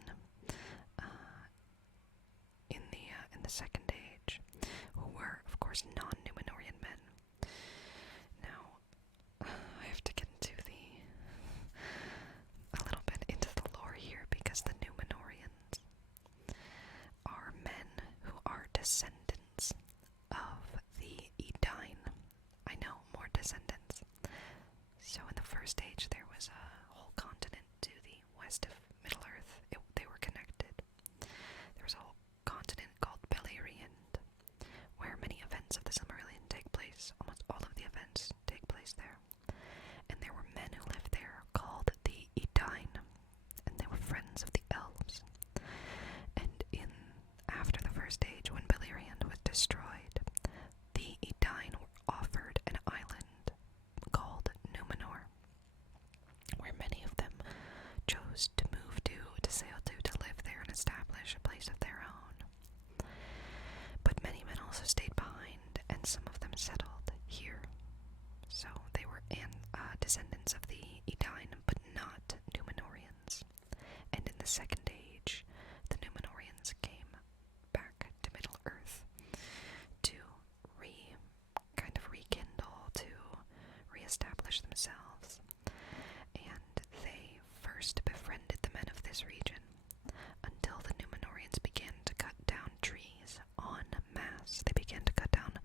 in the Second Age, who were, of course, non-Numenorian men. Now, I have to get a little bit into the lore here, because the Numenorians are men who are descendants of the Edain. I know, more descendants. So in the First Age, there was a whole continent to the west of Middle-earth. They were connected. There was a whole continent called Beleriand, where many events of the Silmarillion take place. Almost all of the events take place there. And there were men who lived there called the Edain, and they were friends of the elves. And after the First Age, when Beleriand was destroyed, the Edain were offered an island called Numenor, where many of them chose to move to sail to live there and establish a place of their own. But many men also stayed behind, and some of them settled here. So they were descendants of the Edain, but not Numenorians. And in the Second Age, the Numenorians came back to Middle-earth to rekindle, to reestablish themselves. And they first befriended the men of this region, until the Numenorians began to cut down trees en masse. They began to cut down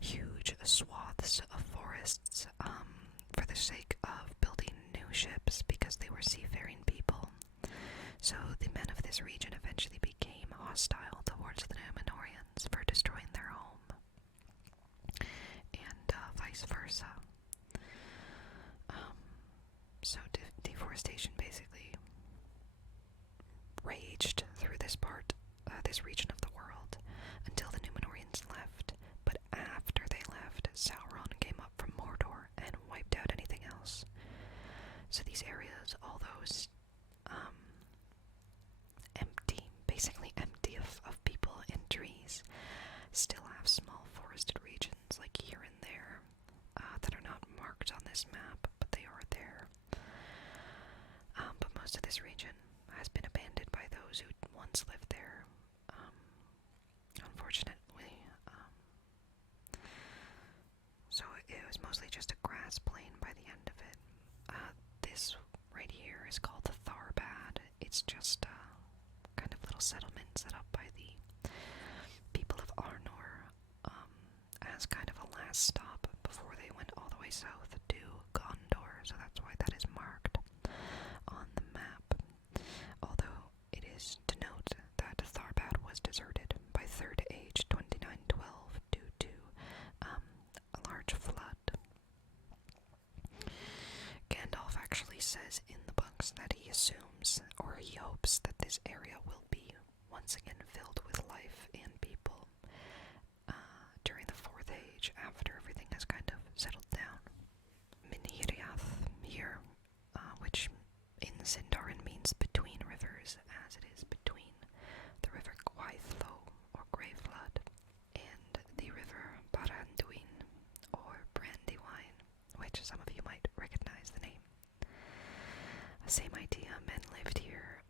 huge swaths of forests for the sake of building new ships, because they were seafaring people. So the men of this region eventually became hostile towards the Numenorians for destroying their home, and vice versa. So deforestation basically raged through this region of the world, until the Numenorians left. But after they left, Sauron came up from Mordor and wiped out anything else. So these areas, all those basically empty of people and trees, still have small forested regions, like here and there, that are not marked on this map, but they are there. But most of this region has been abandoned by those who once lived there, unfortunately. So it was mostly just a grass plain by the end of it. This right here is called the Tharbad. It's just kind of little settlement set up by the people of Arnor as kind of a last stop before they went all the way south to Gondor. So that's why that is marked on the map. Although it is to note that Tharbad was deserted by Third Age 2912 due to a large flood. Gandalf actually says in the books that he assumes, or he hopes, that this area will be once again filled with life and people during the Fourth Age, after everything has kind of settled down. Minhiriath here, which in Sindarin means between rivers, as it is between the river Gwaithlo, or Grey Flood, and the river Baranduin, or Brandywine, which some of you might recognize the name. Same idea, men lived here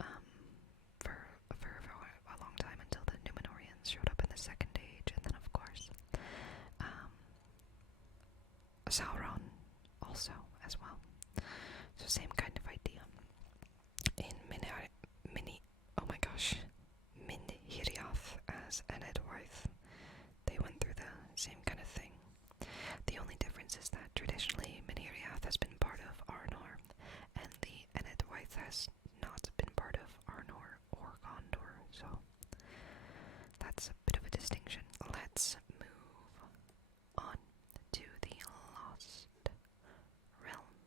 for a long time until the Númenóreans showed up in the Second Age, and then of course Sauron also as well. So same kind of idea. In Minhiriath as Enedwaith, they went through the same kind of thing. The only difference is that traditionally Minhiriath has been part of Arnor, and the Enedwaith has not been part of Arnor or Gondor, so that's a bit of a distinction. Let's move on to the lost realm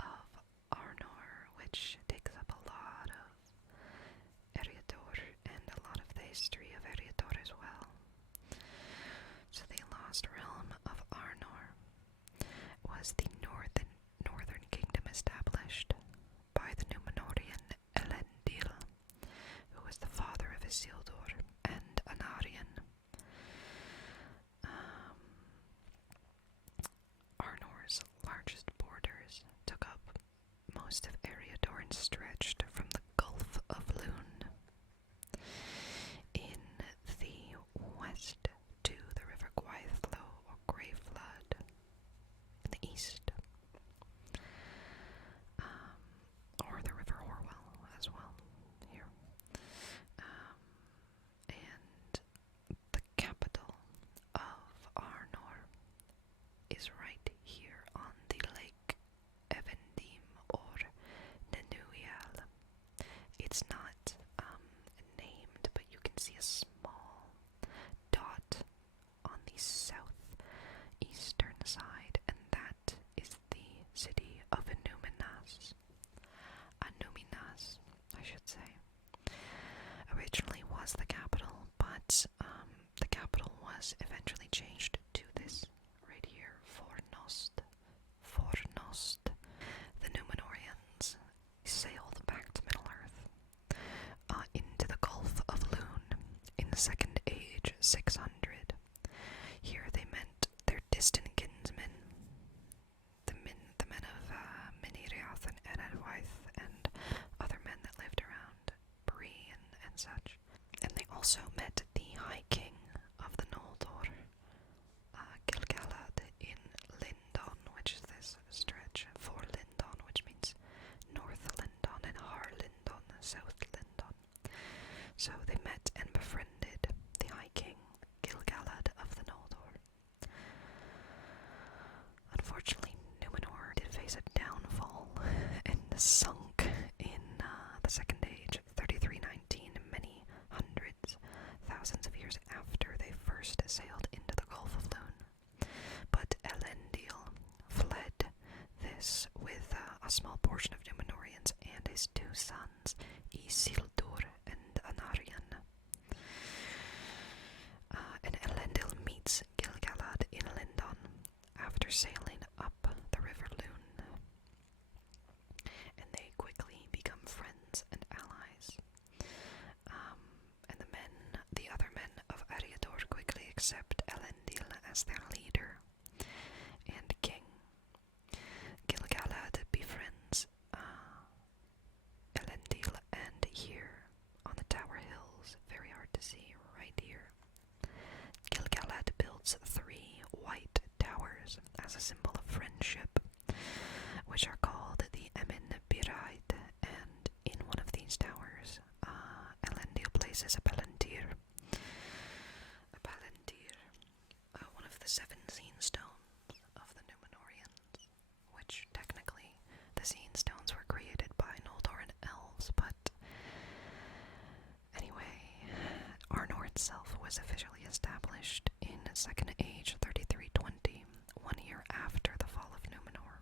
of Arnor, which takes up a lot of Eriador and a lot of the history of Eriador as well. So the lost realm of Arnor was the northern kingdom established by the Númenórean Elendil, who was the father of Isildur and Anarion. Arnor's largest borders took up most of Eriador and stretched from the Gulf of Lune in the west to the river Gwaithlo, or Grey Flood, in the east, or the river Horwell as well here. And the capital of Arnor is right here on the Lake Evendim, or Nenuial. It's not named, but you can see a small dot on the southeastern side, and that is the city of Anuminas. Anuminas, I should say. Originally was the capital, but the capital was eventually changed to this right here, Fornost. Fornost. The Númenóreans sailed back to Middle-earth, into the Gulf of Lune in the Second Age, 600. Here they met their distant kinsmen, the men of Minhiriath and Enedwaith, and other men that lived around Bree and such. And they also met the High King of the Noldor, Gil-galad in Lindon, which is this stretch for Lindon, which means North Lindon, and Har Lindon, South Lindon. So they met and befriended the High King, Gil-galad of the Noldor. Unfortunately, Númenor did face a downfall and sunk in the Second Age, 3319, many thousands of years after they first sailed into the Gulf of Lune. But Elendil fled this with a small portion of Númenóreans and his two sons, Isildur and Anarion. And Elendil meets Gil-galad in Lindon after sailing up the river Lune, and they quickly become friends and allies. And the other men of Eriador quickly accept Elendil as their leader and king. Gil-galad befriends Elendil, and here on the Tower Hills, very hard to see right here, Gil-galad builds 3 white towers as a symbol of friendship, which are called the Emin Biraid, and in one of these towers, Elendil places a palantir, one of the 7 scene stones of the Númenóreans, which technically the scene stones were created by Noldoran elves, but anyway, Arnor itself was officially established in Second Age 3320, 1 year after the fall of Númenor.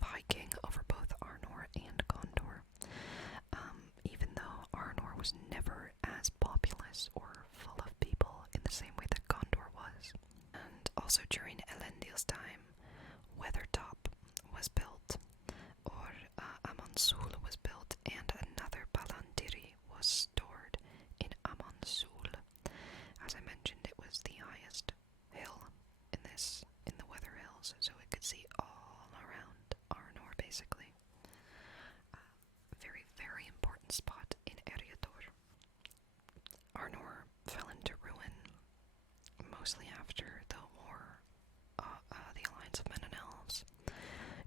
of hiking over both Arnor and Gondor, even though Arnor was never as populous or full of people in the same way that Gondor was. And also during Elendil's time, Weathertop was built, or Amonsul was built, and another Ballandiri was stored in Amonsul. As I mentioned, it was the highest hill in the Weather Hills, so it could see all around Arnor, basically. Very, very important spot in Eriador. Arnor fell into ruin, mostly after the war, the Alliance of Men and Elves.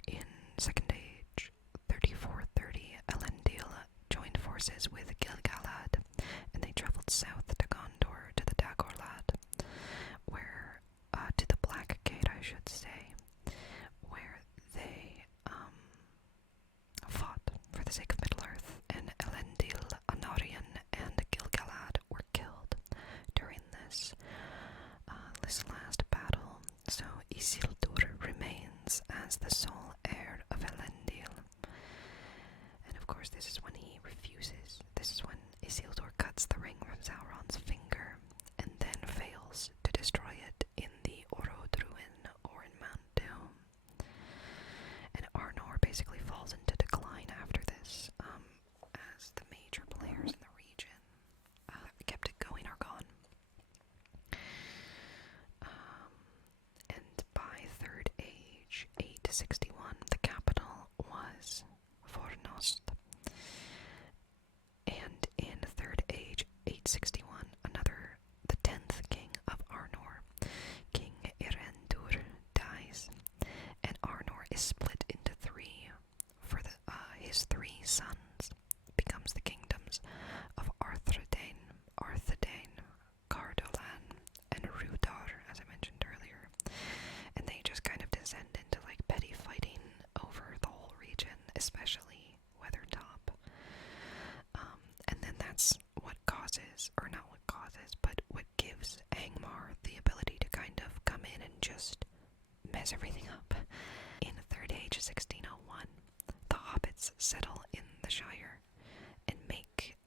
In Second Age, 3430, Elendil joined forces with Gil-galad, and they traveled south to Gondor, to the Dagorlad, where, to the Black Gate, I should say, where they, fought for the sake of Middle-earth, and Elendil, Anarion, and Gil-galad were killed during this last battle, so Isildur remains as the sole heir of Elendil. And of course this is when he refuses. This is when Isildur cuts the ring from Sauron's finger, and then fails to destroy it in the Orodruin, or in Mount Doom. And Arnor basically falls into decline after this, as the major players in the region kept it going are gone. And by Third Age, 861, the capital was Fornost. And in Third Age, 861, the 10th king of Arnor, King Erendur, dies, and Arnor is split into three. For his three sons becomes the kingdoms of Arthedain, Cardolan, and Rudar, as I mentioned earlier. And they just kind of descend into like petty fighting over the whole region, especially Weathertop. And then that's what causes, or not what causes, but what gives Angmar the ability to kind of come in and just mess everything up. In Third Age 1601, the hobbits settle in the Shire and make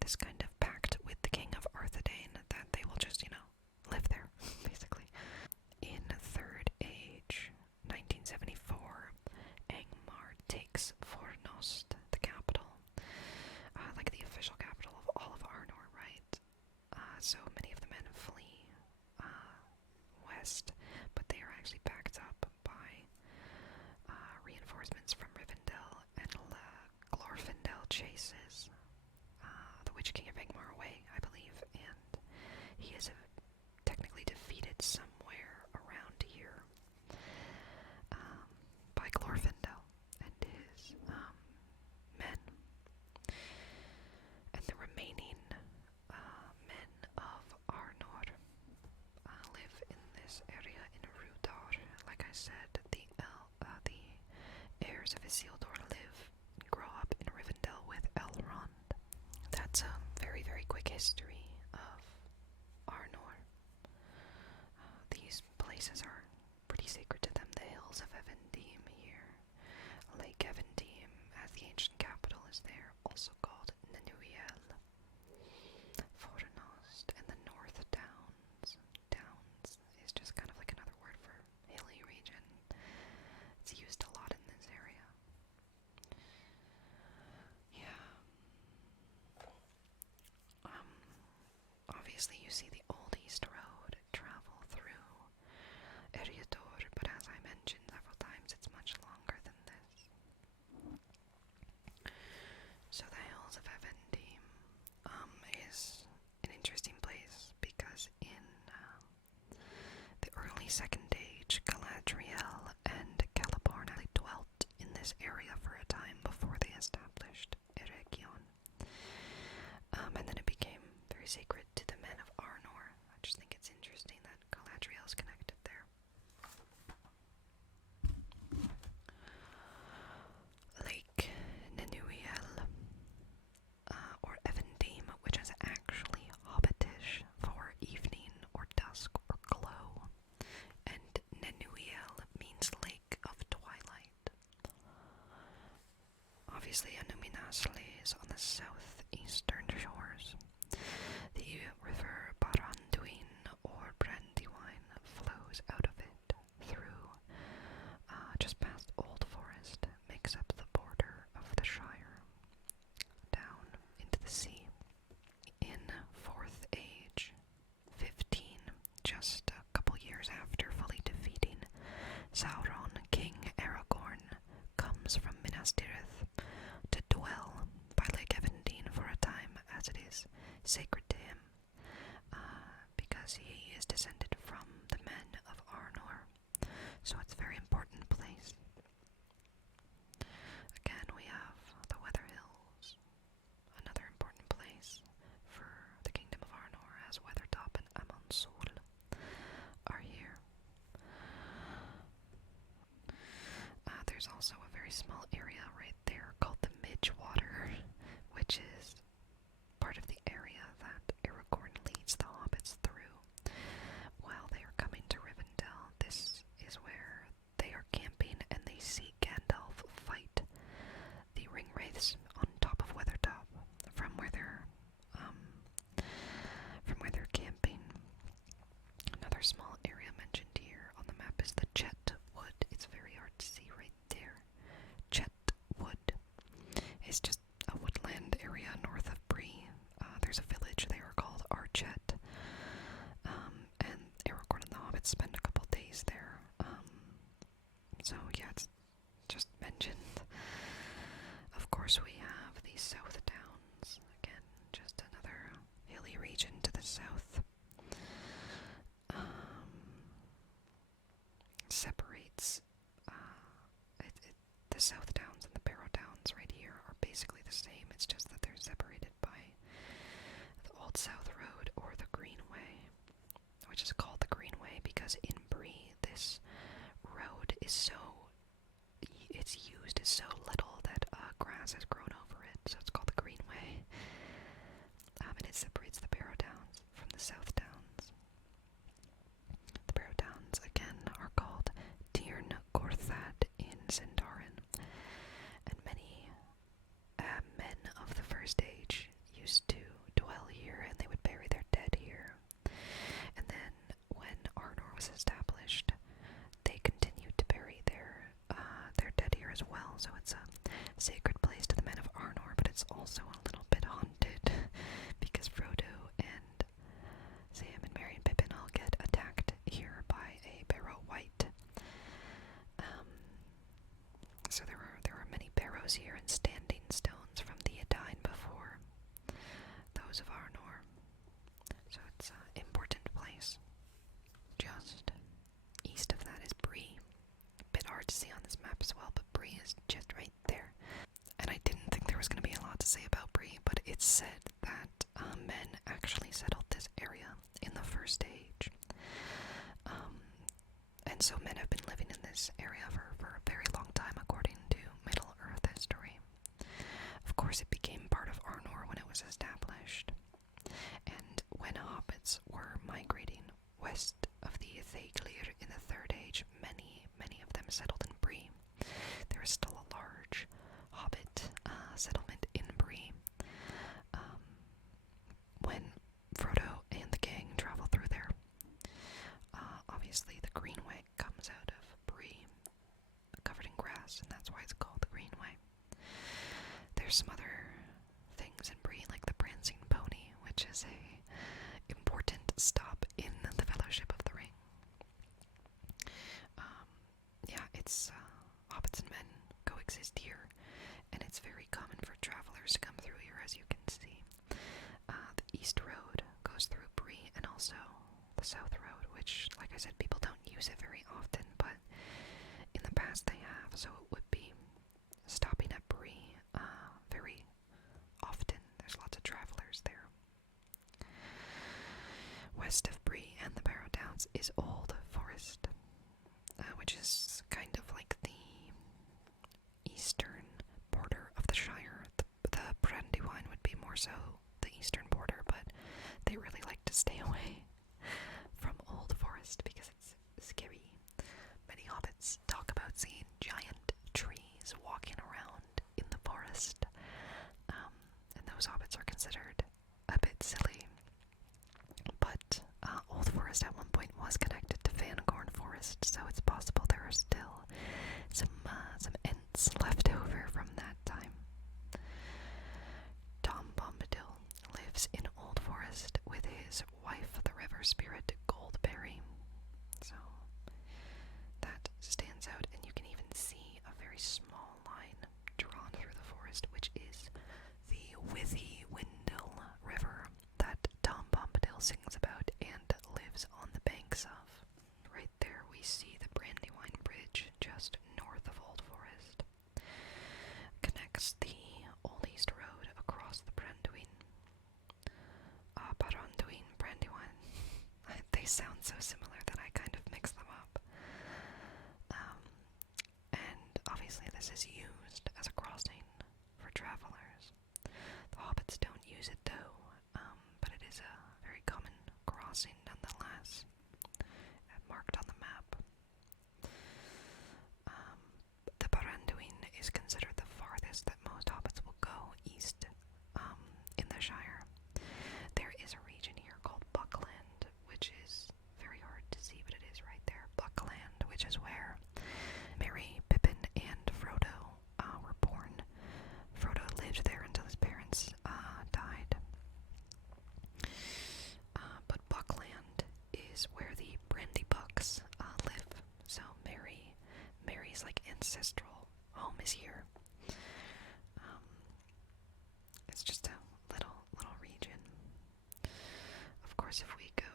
this kind of pact with the king of Arthedain that they will just, live there, basically. In Third Age, 1974, Angmar takes Fornost, the capital, like the official capital of all of Arnor, right? So many of the men flee west, but they are actually backed up by reinforcements from Rivendell, and Glorfindel chases the Witch King of Angmar away, I believe, and he is technically defeated somewhere around here by Glorfindel and his men. And the remaining men of Arnor live in this area in Rudar. Like I said, the heirs of Isildur grow up in Rivendell with Elrond. That's a very, very quick history of Arnor. These places are pretty sacred to them. The hills of Evendim here. Lake Evendim, as the ancient capital, is there, also called Nenuiel. Fornost, and the North Downs. Downs is just kind of like another word for hilly region. It's used a lot in this area. Yeah. Obviously you see the Old East Road travel through Eriador, but as I mentioned several times, it's much longer than this. So the Hills of Evendim is an interesting place because in the early Second Age, Galadriel and Celeborn dwelt in this area for a time before they established Eregion. And then it became very sacred to the men of Arnor. I just think it's interesting that Galadriel is connected there. Lake Nenuiel, or Evendim, which is actually Hobbitish for evening or dusk or glow, and Nenuiel means Lake of Twilight. obviously Anuminas lays on the southeastern shores. The river Baranduin or Brandywine flows out of it through just past Old Forest, makes up the border of the Shire, down into the sea. In 4th Age, 15, just a couple years after fully defeating Sauron, King Aragorn comes from Minas Tirith to dwell by Lake Evandene for a time, as it is sacred to him, because he is descended from the men of Arnor, so it's a very important place. Again, we have the Weather Hills, another important place for the Kingdom of Arnor, as Weathertop and Amonsul are here. There's also a very small area right there called the Midgewater, which is part of the area that Aragorn leads the hobbits through while they are coming to Rivendell. This is where they are camping and they see Gandalf fight the Ringwraiths on top of Weathertop from where they're camping. Another small area mentioned here on the map is the Chet Wood. It's very hard to see right there. Chet Wood is just a woodland area north of Bree. There's a village there called Archet, and Aragorn and the hobbits spend a couple days there. So yeah, it's just mentioned. Of course, we have the South Downs, again, just another hilly region to the south. Separates the South Downs and the Barrow Downs right here are basically the same. It's just that they're separated by the Old South Road or the Greenway, which is called the Greenway because in Bree this road is it's used so little that grass has grown over it, so it's called the Greenway. And it separates the Barrow Downs from the South Downs. The Barrow Downs, again, are called Tirn Gorthad in Sindarin, and many men of the First Age used to dwell here, and they would bury their dead here. And then, when Arnor was established, they continued to bury their dead here as well, so it's a sacred place to the men of Arnor, but it's also a little bit haunted, because Frodo and Sam and Merry and Pippin all get attacked here by a Barrow Wight. So there are many barrows here and standing stones from the Edain before those of Arnor. So it's an important place. Just east of that is Bree. A bit hard to see on this map as well, but Bree is just right there. And I didn't think there was going to be a lot to say about Bree, but it's said that men actually settled this area in the First Age. And so men have been living in this area for a very long time, according to Middle-earth history. Of course, it became part of Arnor when it was established. And when hobbits were migrating west of the Theglir in the Third Age, many of them settled in Bree. There is still a large hobbit settlement in Bree. When Frodo and the gang travel through there, obviously the Greenway comes out of Bree, covered in grass, and that's why it's called the Greenway. There's some other things in Bree, like the Prancing Pony, which is a important stop in the Fellowship of the Ring. It's hobbits and men coexist here, and it's very common for travelers to come through here, as you can see. The East Road goes through Bree, and also the South Road, which, like I said, people don't use it very often, but in the past they have, so it would be stopping at Bree very often. There's lots of travelers there. West of Bree and the Barrow Downs is Old Forest, which is kind of like the eastern border of the Shire. The Brandywine would be more so the eastern border, but they really like to stay away from Old Forest because it's scary. Many hobbits talk about seeing giant trees walking around in the forest. most hobbits are considered a bit silly. But Old Forest at one point was connected to Fangorn Forest, so it's possible there are still some Ents left over from that time. Tom Bombadil lives in Old Forest with his wife, the river spirit Goldberry. So that stands out, and you can even see a very small line drawn through the forest, which is the Withy Windle River that Tom Bombadil sings about and lives on the banks of. Right there we see the Brandywine Bridge just north of Old Forest. Connects the Old East Road across the Branduin. Baranduin, Brandywine. They sound so similar that I kind of mix them up. And obviously this is used as a crossing for travelers. The hobbits don't use it though, but it is a very common crossing nonetheless, marked on the map. The Baranduin is considered the farthest that most hobbits will go east in the Shire. There is a region here called Buckland, which is very hard to see, but it is right there. Buckland, which is where Merry, Pippin, and Frodo were born. Frodo lived there until his parents died. But Buckland is where the Brandybucks live. So Merry's like ancestral home is here. It's just a little region. Of course, if we go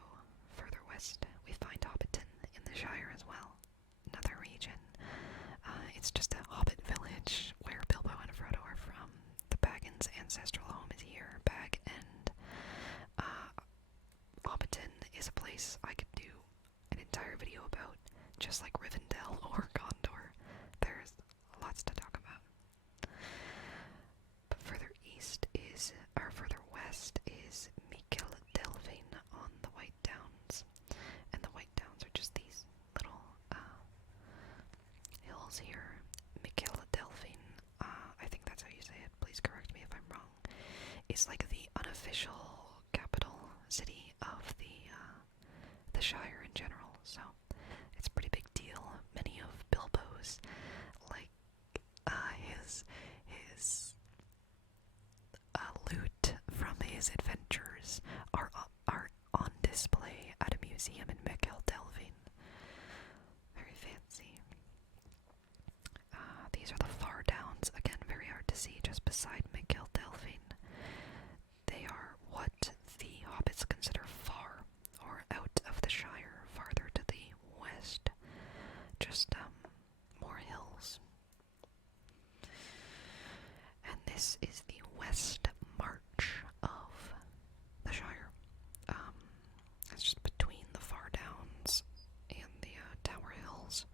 further west, we find Hobbiton in the Shire as well. Another region. It's just a hobbit village where Bilbo and Frodo are from. The Baggins' ancestral home is here, Bag End. Hobbiton is a place I could do an entire video about, just like Rivendell or Gondor. There's lots to talk about. But further west is Mikil Delvin on the White Downs. And the White Downs are just these little hills here. Mikil Delvin, I think that's how you say it, please correct me if I'm wrong, is like the unofficial capital city of the Shire in general, so it's a pretty big deal. Many of Bilbo's, like, his loot from his adventures are on display at a museum in Mikil Delvin. Very fancy. These are the Far Downs, again very hard to see, just beside Mikil Delvin. They are what the hobbits consider far, or out of the Shire, farther to the west. Just more hills. And this is the West March of the Shire. It's just between the Far Downs and the Tower Hills.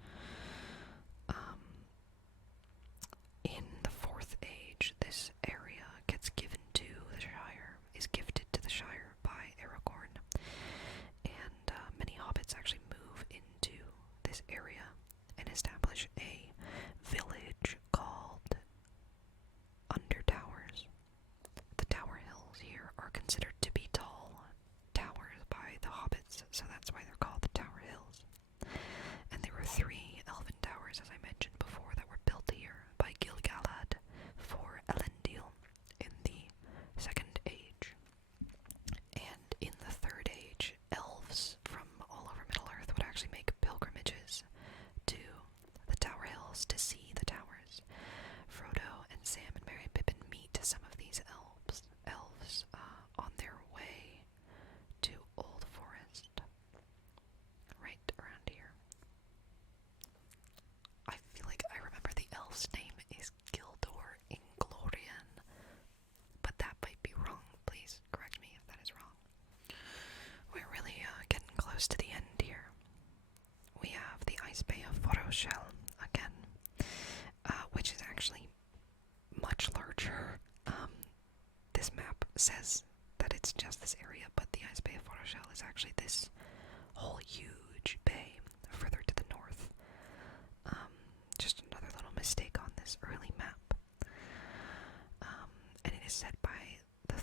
In the Fourth Age, this area gets given to the Shire, is gifted to the Shire by Aragorn, and many hobbits actually move into this area and establish a village called Undertowers. The Tower Hills here are considered to be tall towers by the hobbits, so that's why they're called the Tower Hills. And there were 3 elven towers, as I mentioned before, that were built here by Gil-galad for Elendil in the Second Age. And in the Third Age, elves from all over Middle-earth would actually make pilgrimages to the Tower Hills to see the towers. Frodo and Sam and Merry and Pippin meet some of these elves on their way to Old Forest, right around here. I feel like I remember the elf's name is Gildor Inglorian, but that might be wrong. Please correct me if that is wrong. We're really getting close to the end here. We have the Ice Bay of Foroshel again, which is actually much larger. This map says that it's just this area, but the Ice Bay of Foroshel is actually this whole huge bay further to the north. Just another little mistake on this early map. And it is said by the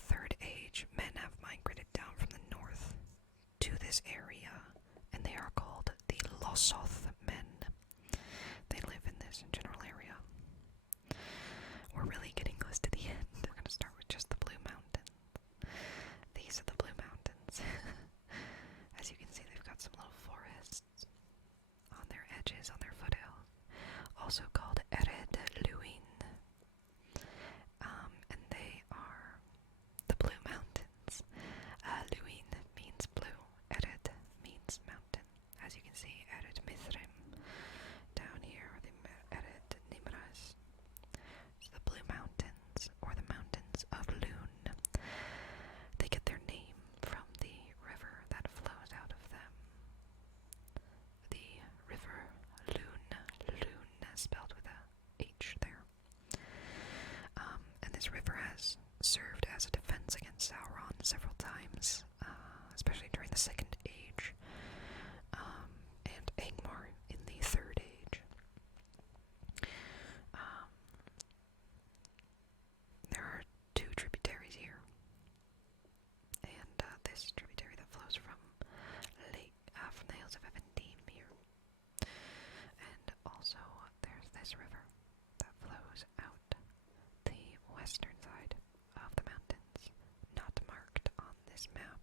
this map.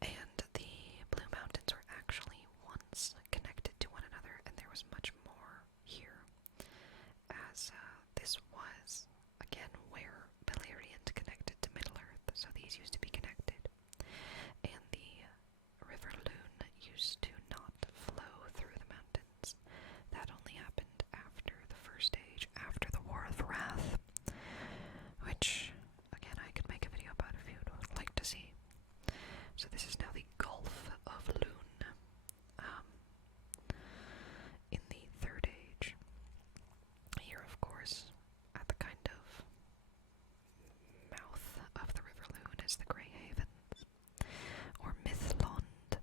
And the Blue Mountains were actually once connected to one another, and there was much more here, as this was, again, where Beleriand connected to Middle-earth, so these used to be connected. And the River Lune used to not flow through the mountains. That only happened after the First Age, after the War of Wrath, which, again, I could make a video about if you'd like to see. So this is now the Gulf of Lune, in the Third Age. Here, of course, at the kind of mouth of the River Lune is the Grey Havens, or Mythlond,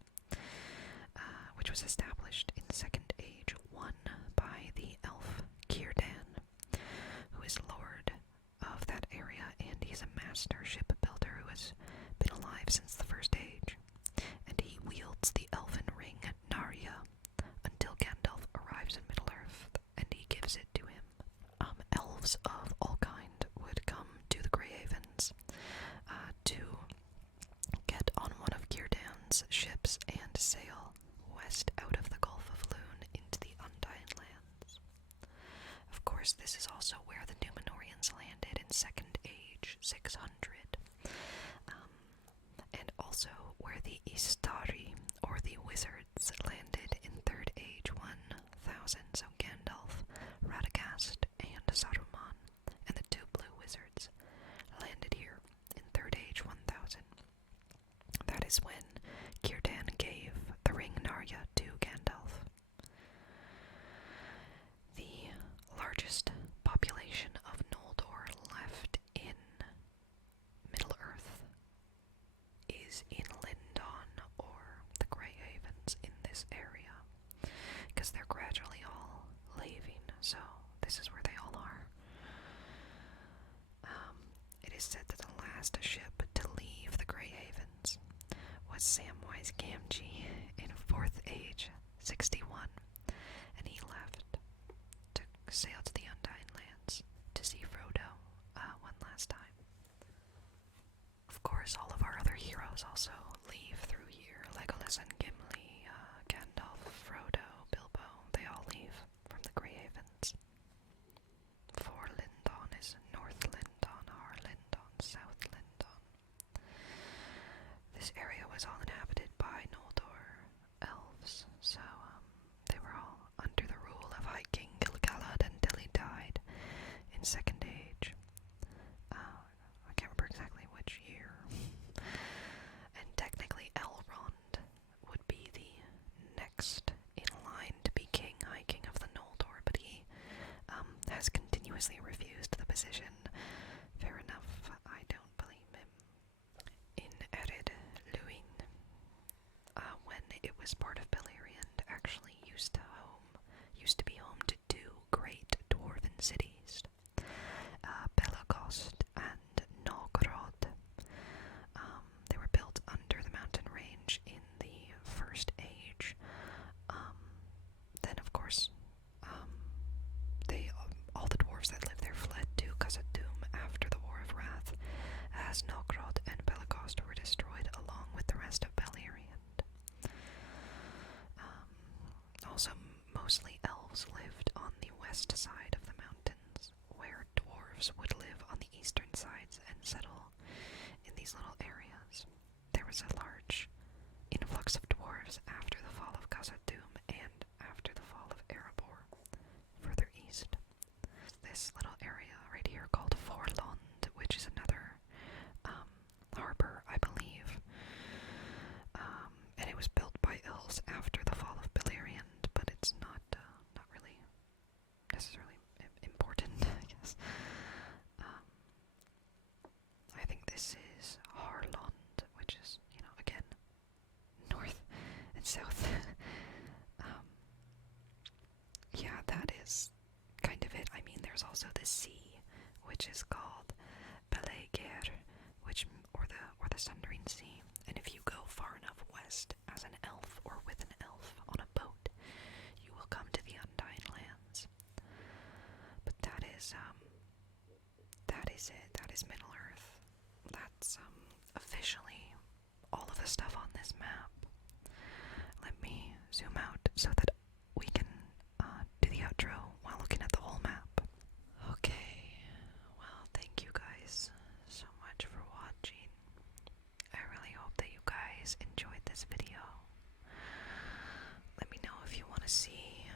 which was established in Second Age 1 by the elf Círdan, who is lord of that area, and he's a master shipbuilder who has been alive since the First Age, and he wields the elven ring Narya until Gandalf arrives in Middle-earth, and he gives it to him. Elves of all kind would come to the Grey Havens to get on one of Círdan's ships and sail west out of the Gulf of Lune into the Undying Lands. Of course, this is also where the Númenóreans landed in Second Age 600, and also where the Istari, or the Wizards, landed in Third Age 1000, so Gandalf, Radagast, and Saruman, and the two blue wizards landed here in Third Age 1000. That is when Círdan gave the ring Narya to Gandalf. The largest population of Noldor left in Middle-earth is in Lindon, or the Grey Havens, in this area, because they're gradually all leaving, so this is where they all are. It is said that the last ship to leave the Grey Havens was Samwise Gamgee in 4th Age 61, and he left to sail to the Undying Lands to see Frodo one last time. Of course, all of our other heroes also leave through here. Legolas and Gimli, Gandalf, Frodo, Bilbo, they all leave from the Grey Havens. For Lindon is North Lindon, Har Lindon, South Lindon. This area was all inhabited by Noldor elves, so they were all under the rule of High King Gil-galad until he died in Second Age. I can't remember exactly which year. And technically Elrond would be the next in line to be king, High King of the Noldor, but he has continuously refused the position. Fair enough, I don't blame him. In Ered Luin, when it was part of Beleriand, actually used to be home to two great dwarven cities, Bellacost and Nógrod. They were built under the mountain range in the First Age. Then, of course, all the dwarves that lived there fled to Khazad-dûm after the War of Wrath, as Nógrod and Bellacost were destroyed along with the rest of Beleriand. Also, mostly elves lived on the west side of the mountains, where dwarves would live on the eastern sides and settle in these little areas. There was a large influx of dwarves after the fall of Khazad-dûm and after the fall of Erebor, further east. This little area right here called Forlond, which is another harbor, I believe. And it was built by elves after the fall of Beleriand, but it's not really necessarily important, I guess. I think this is Harlond, which is, again, north and south. Yeah, that is kind of it. I mean, there's also the sea, which is called Belegaer, or the Sundering Sea. And if you go far enough west as an elf or with an elf on a boat, you will come to the Undying Lands. But that is it. That is Middle-earth. zoom out so that we can do the outro while looking at the whole map. Okay, well, thank you guys so much for watching. I really hope that you guys enjoyed this video. Let me know if you want to see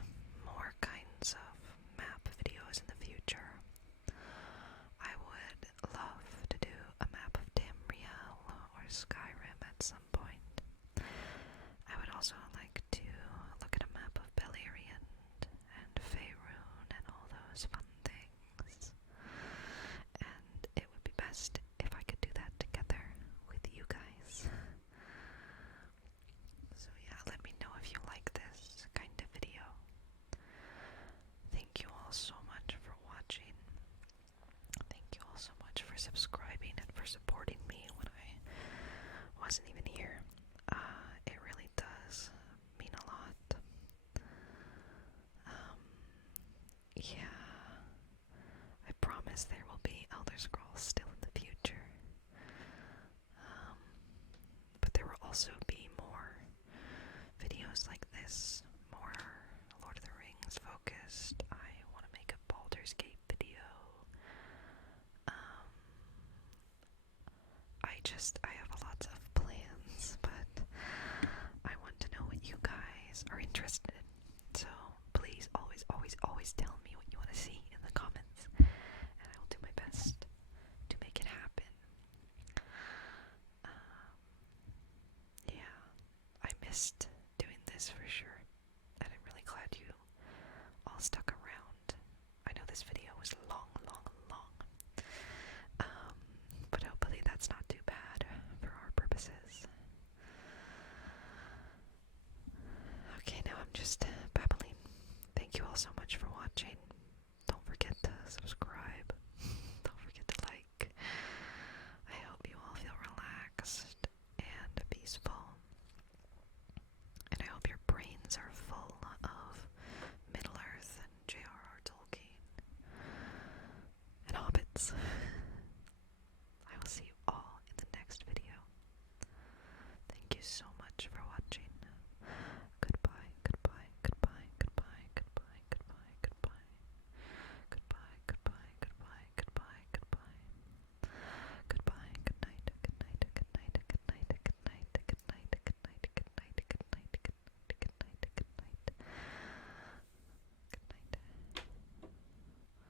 more kinds of map videos in the future. I would love to do a map of Tamriel or Skyrim at some point. I would also like to look at a map of Beleriand and Faerun and all those fun things. And it would be best if I could do that together with you guys. So yeah, let me know if you like this kind of video. Thank you all so much for watching. Thank you all so much for subscribing and for supporting me when I wasn't even here. It really does mean a lot. Yeah, I promise there will be Elder Scrolls still in the future. But there will also be more videos like this, more Lord of the Rings focused. I want to make a Baldur's Gate video. I have lots of plans, but I want to know what you guys are interested in. So please always, always, always tell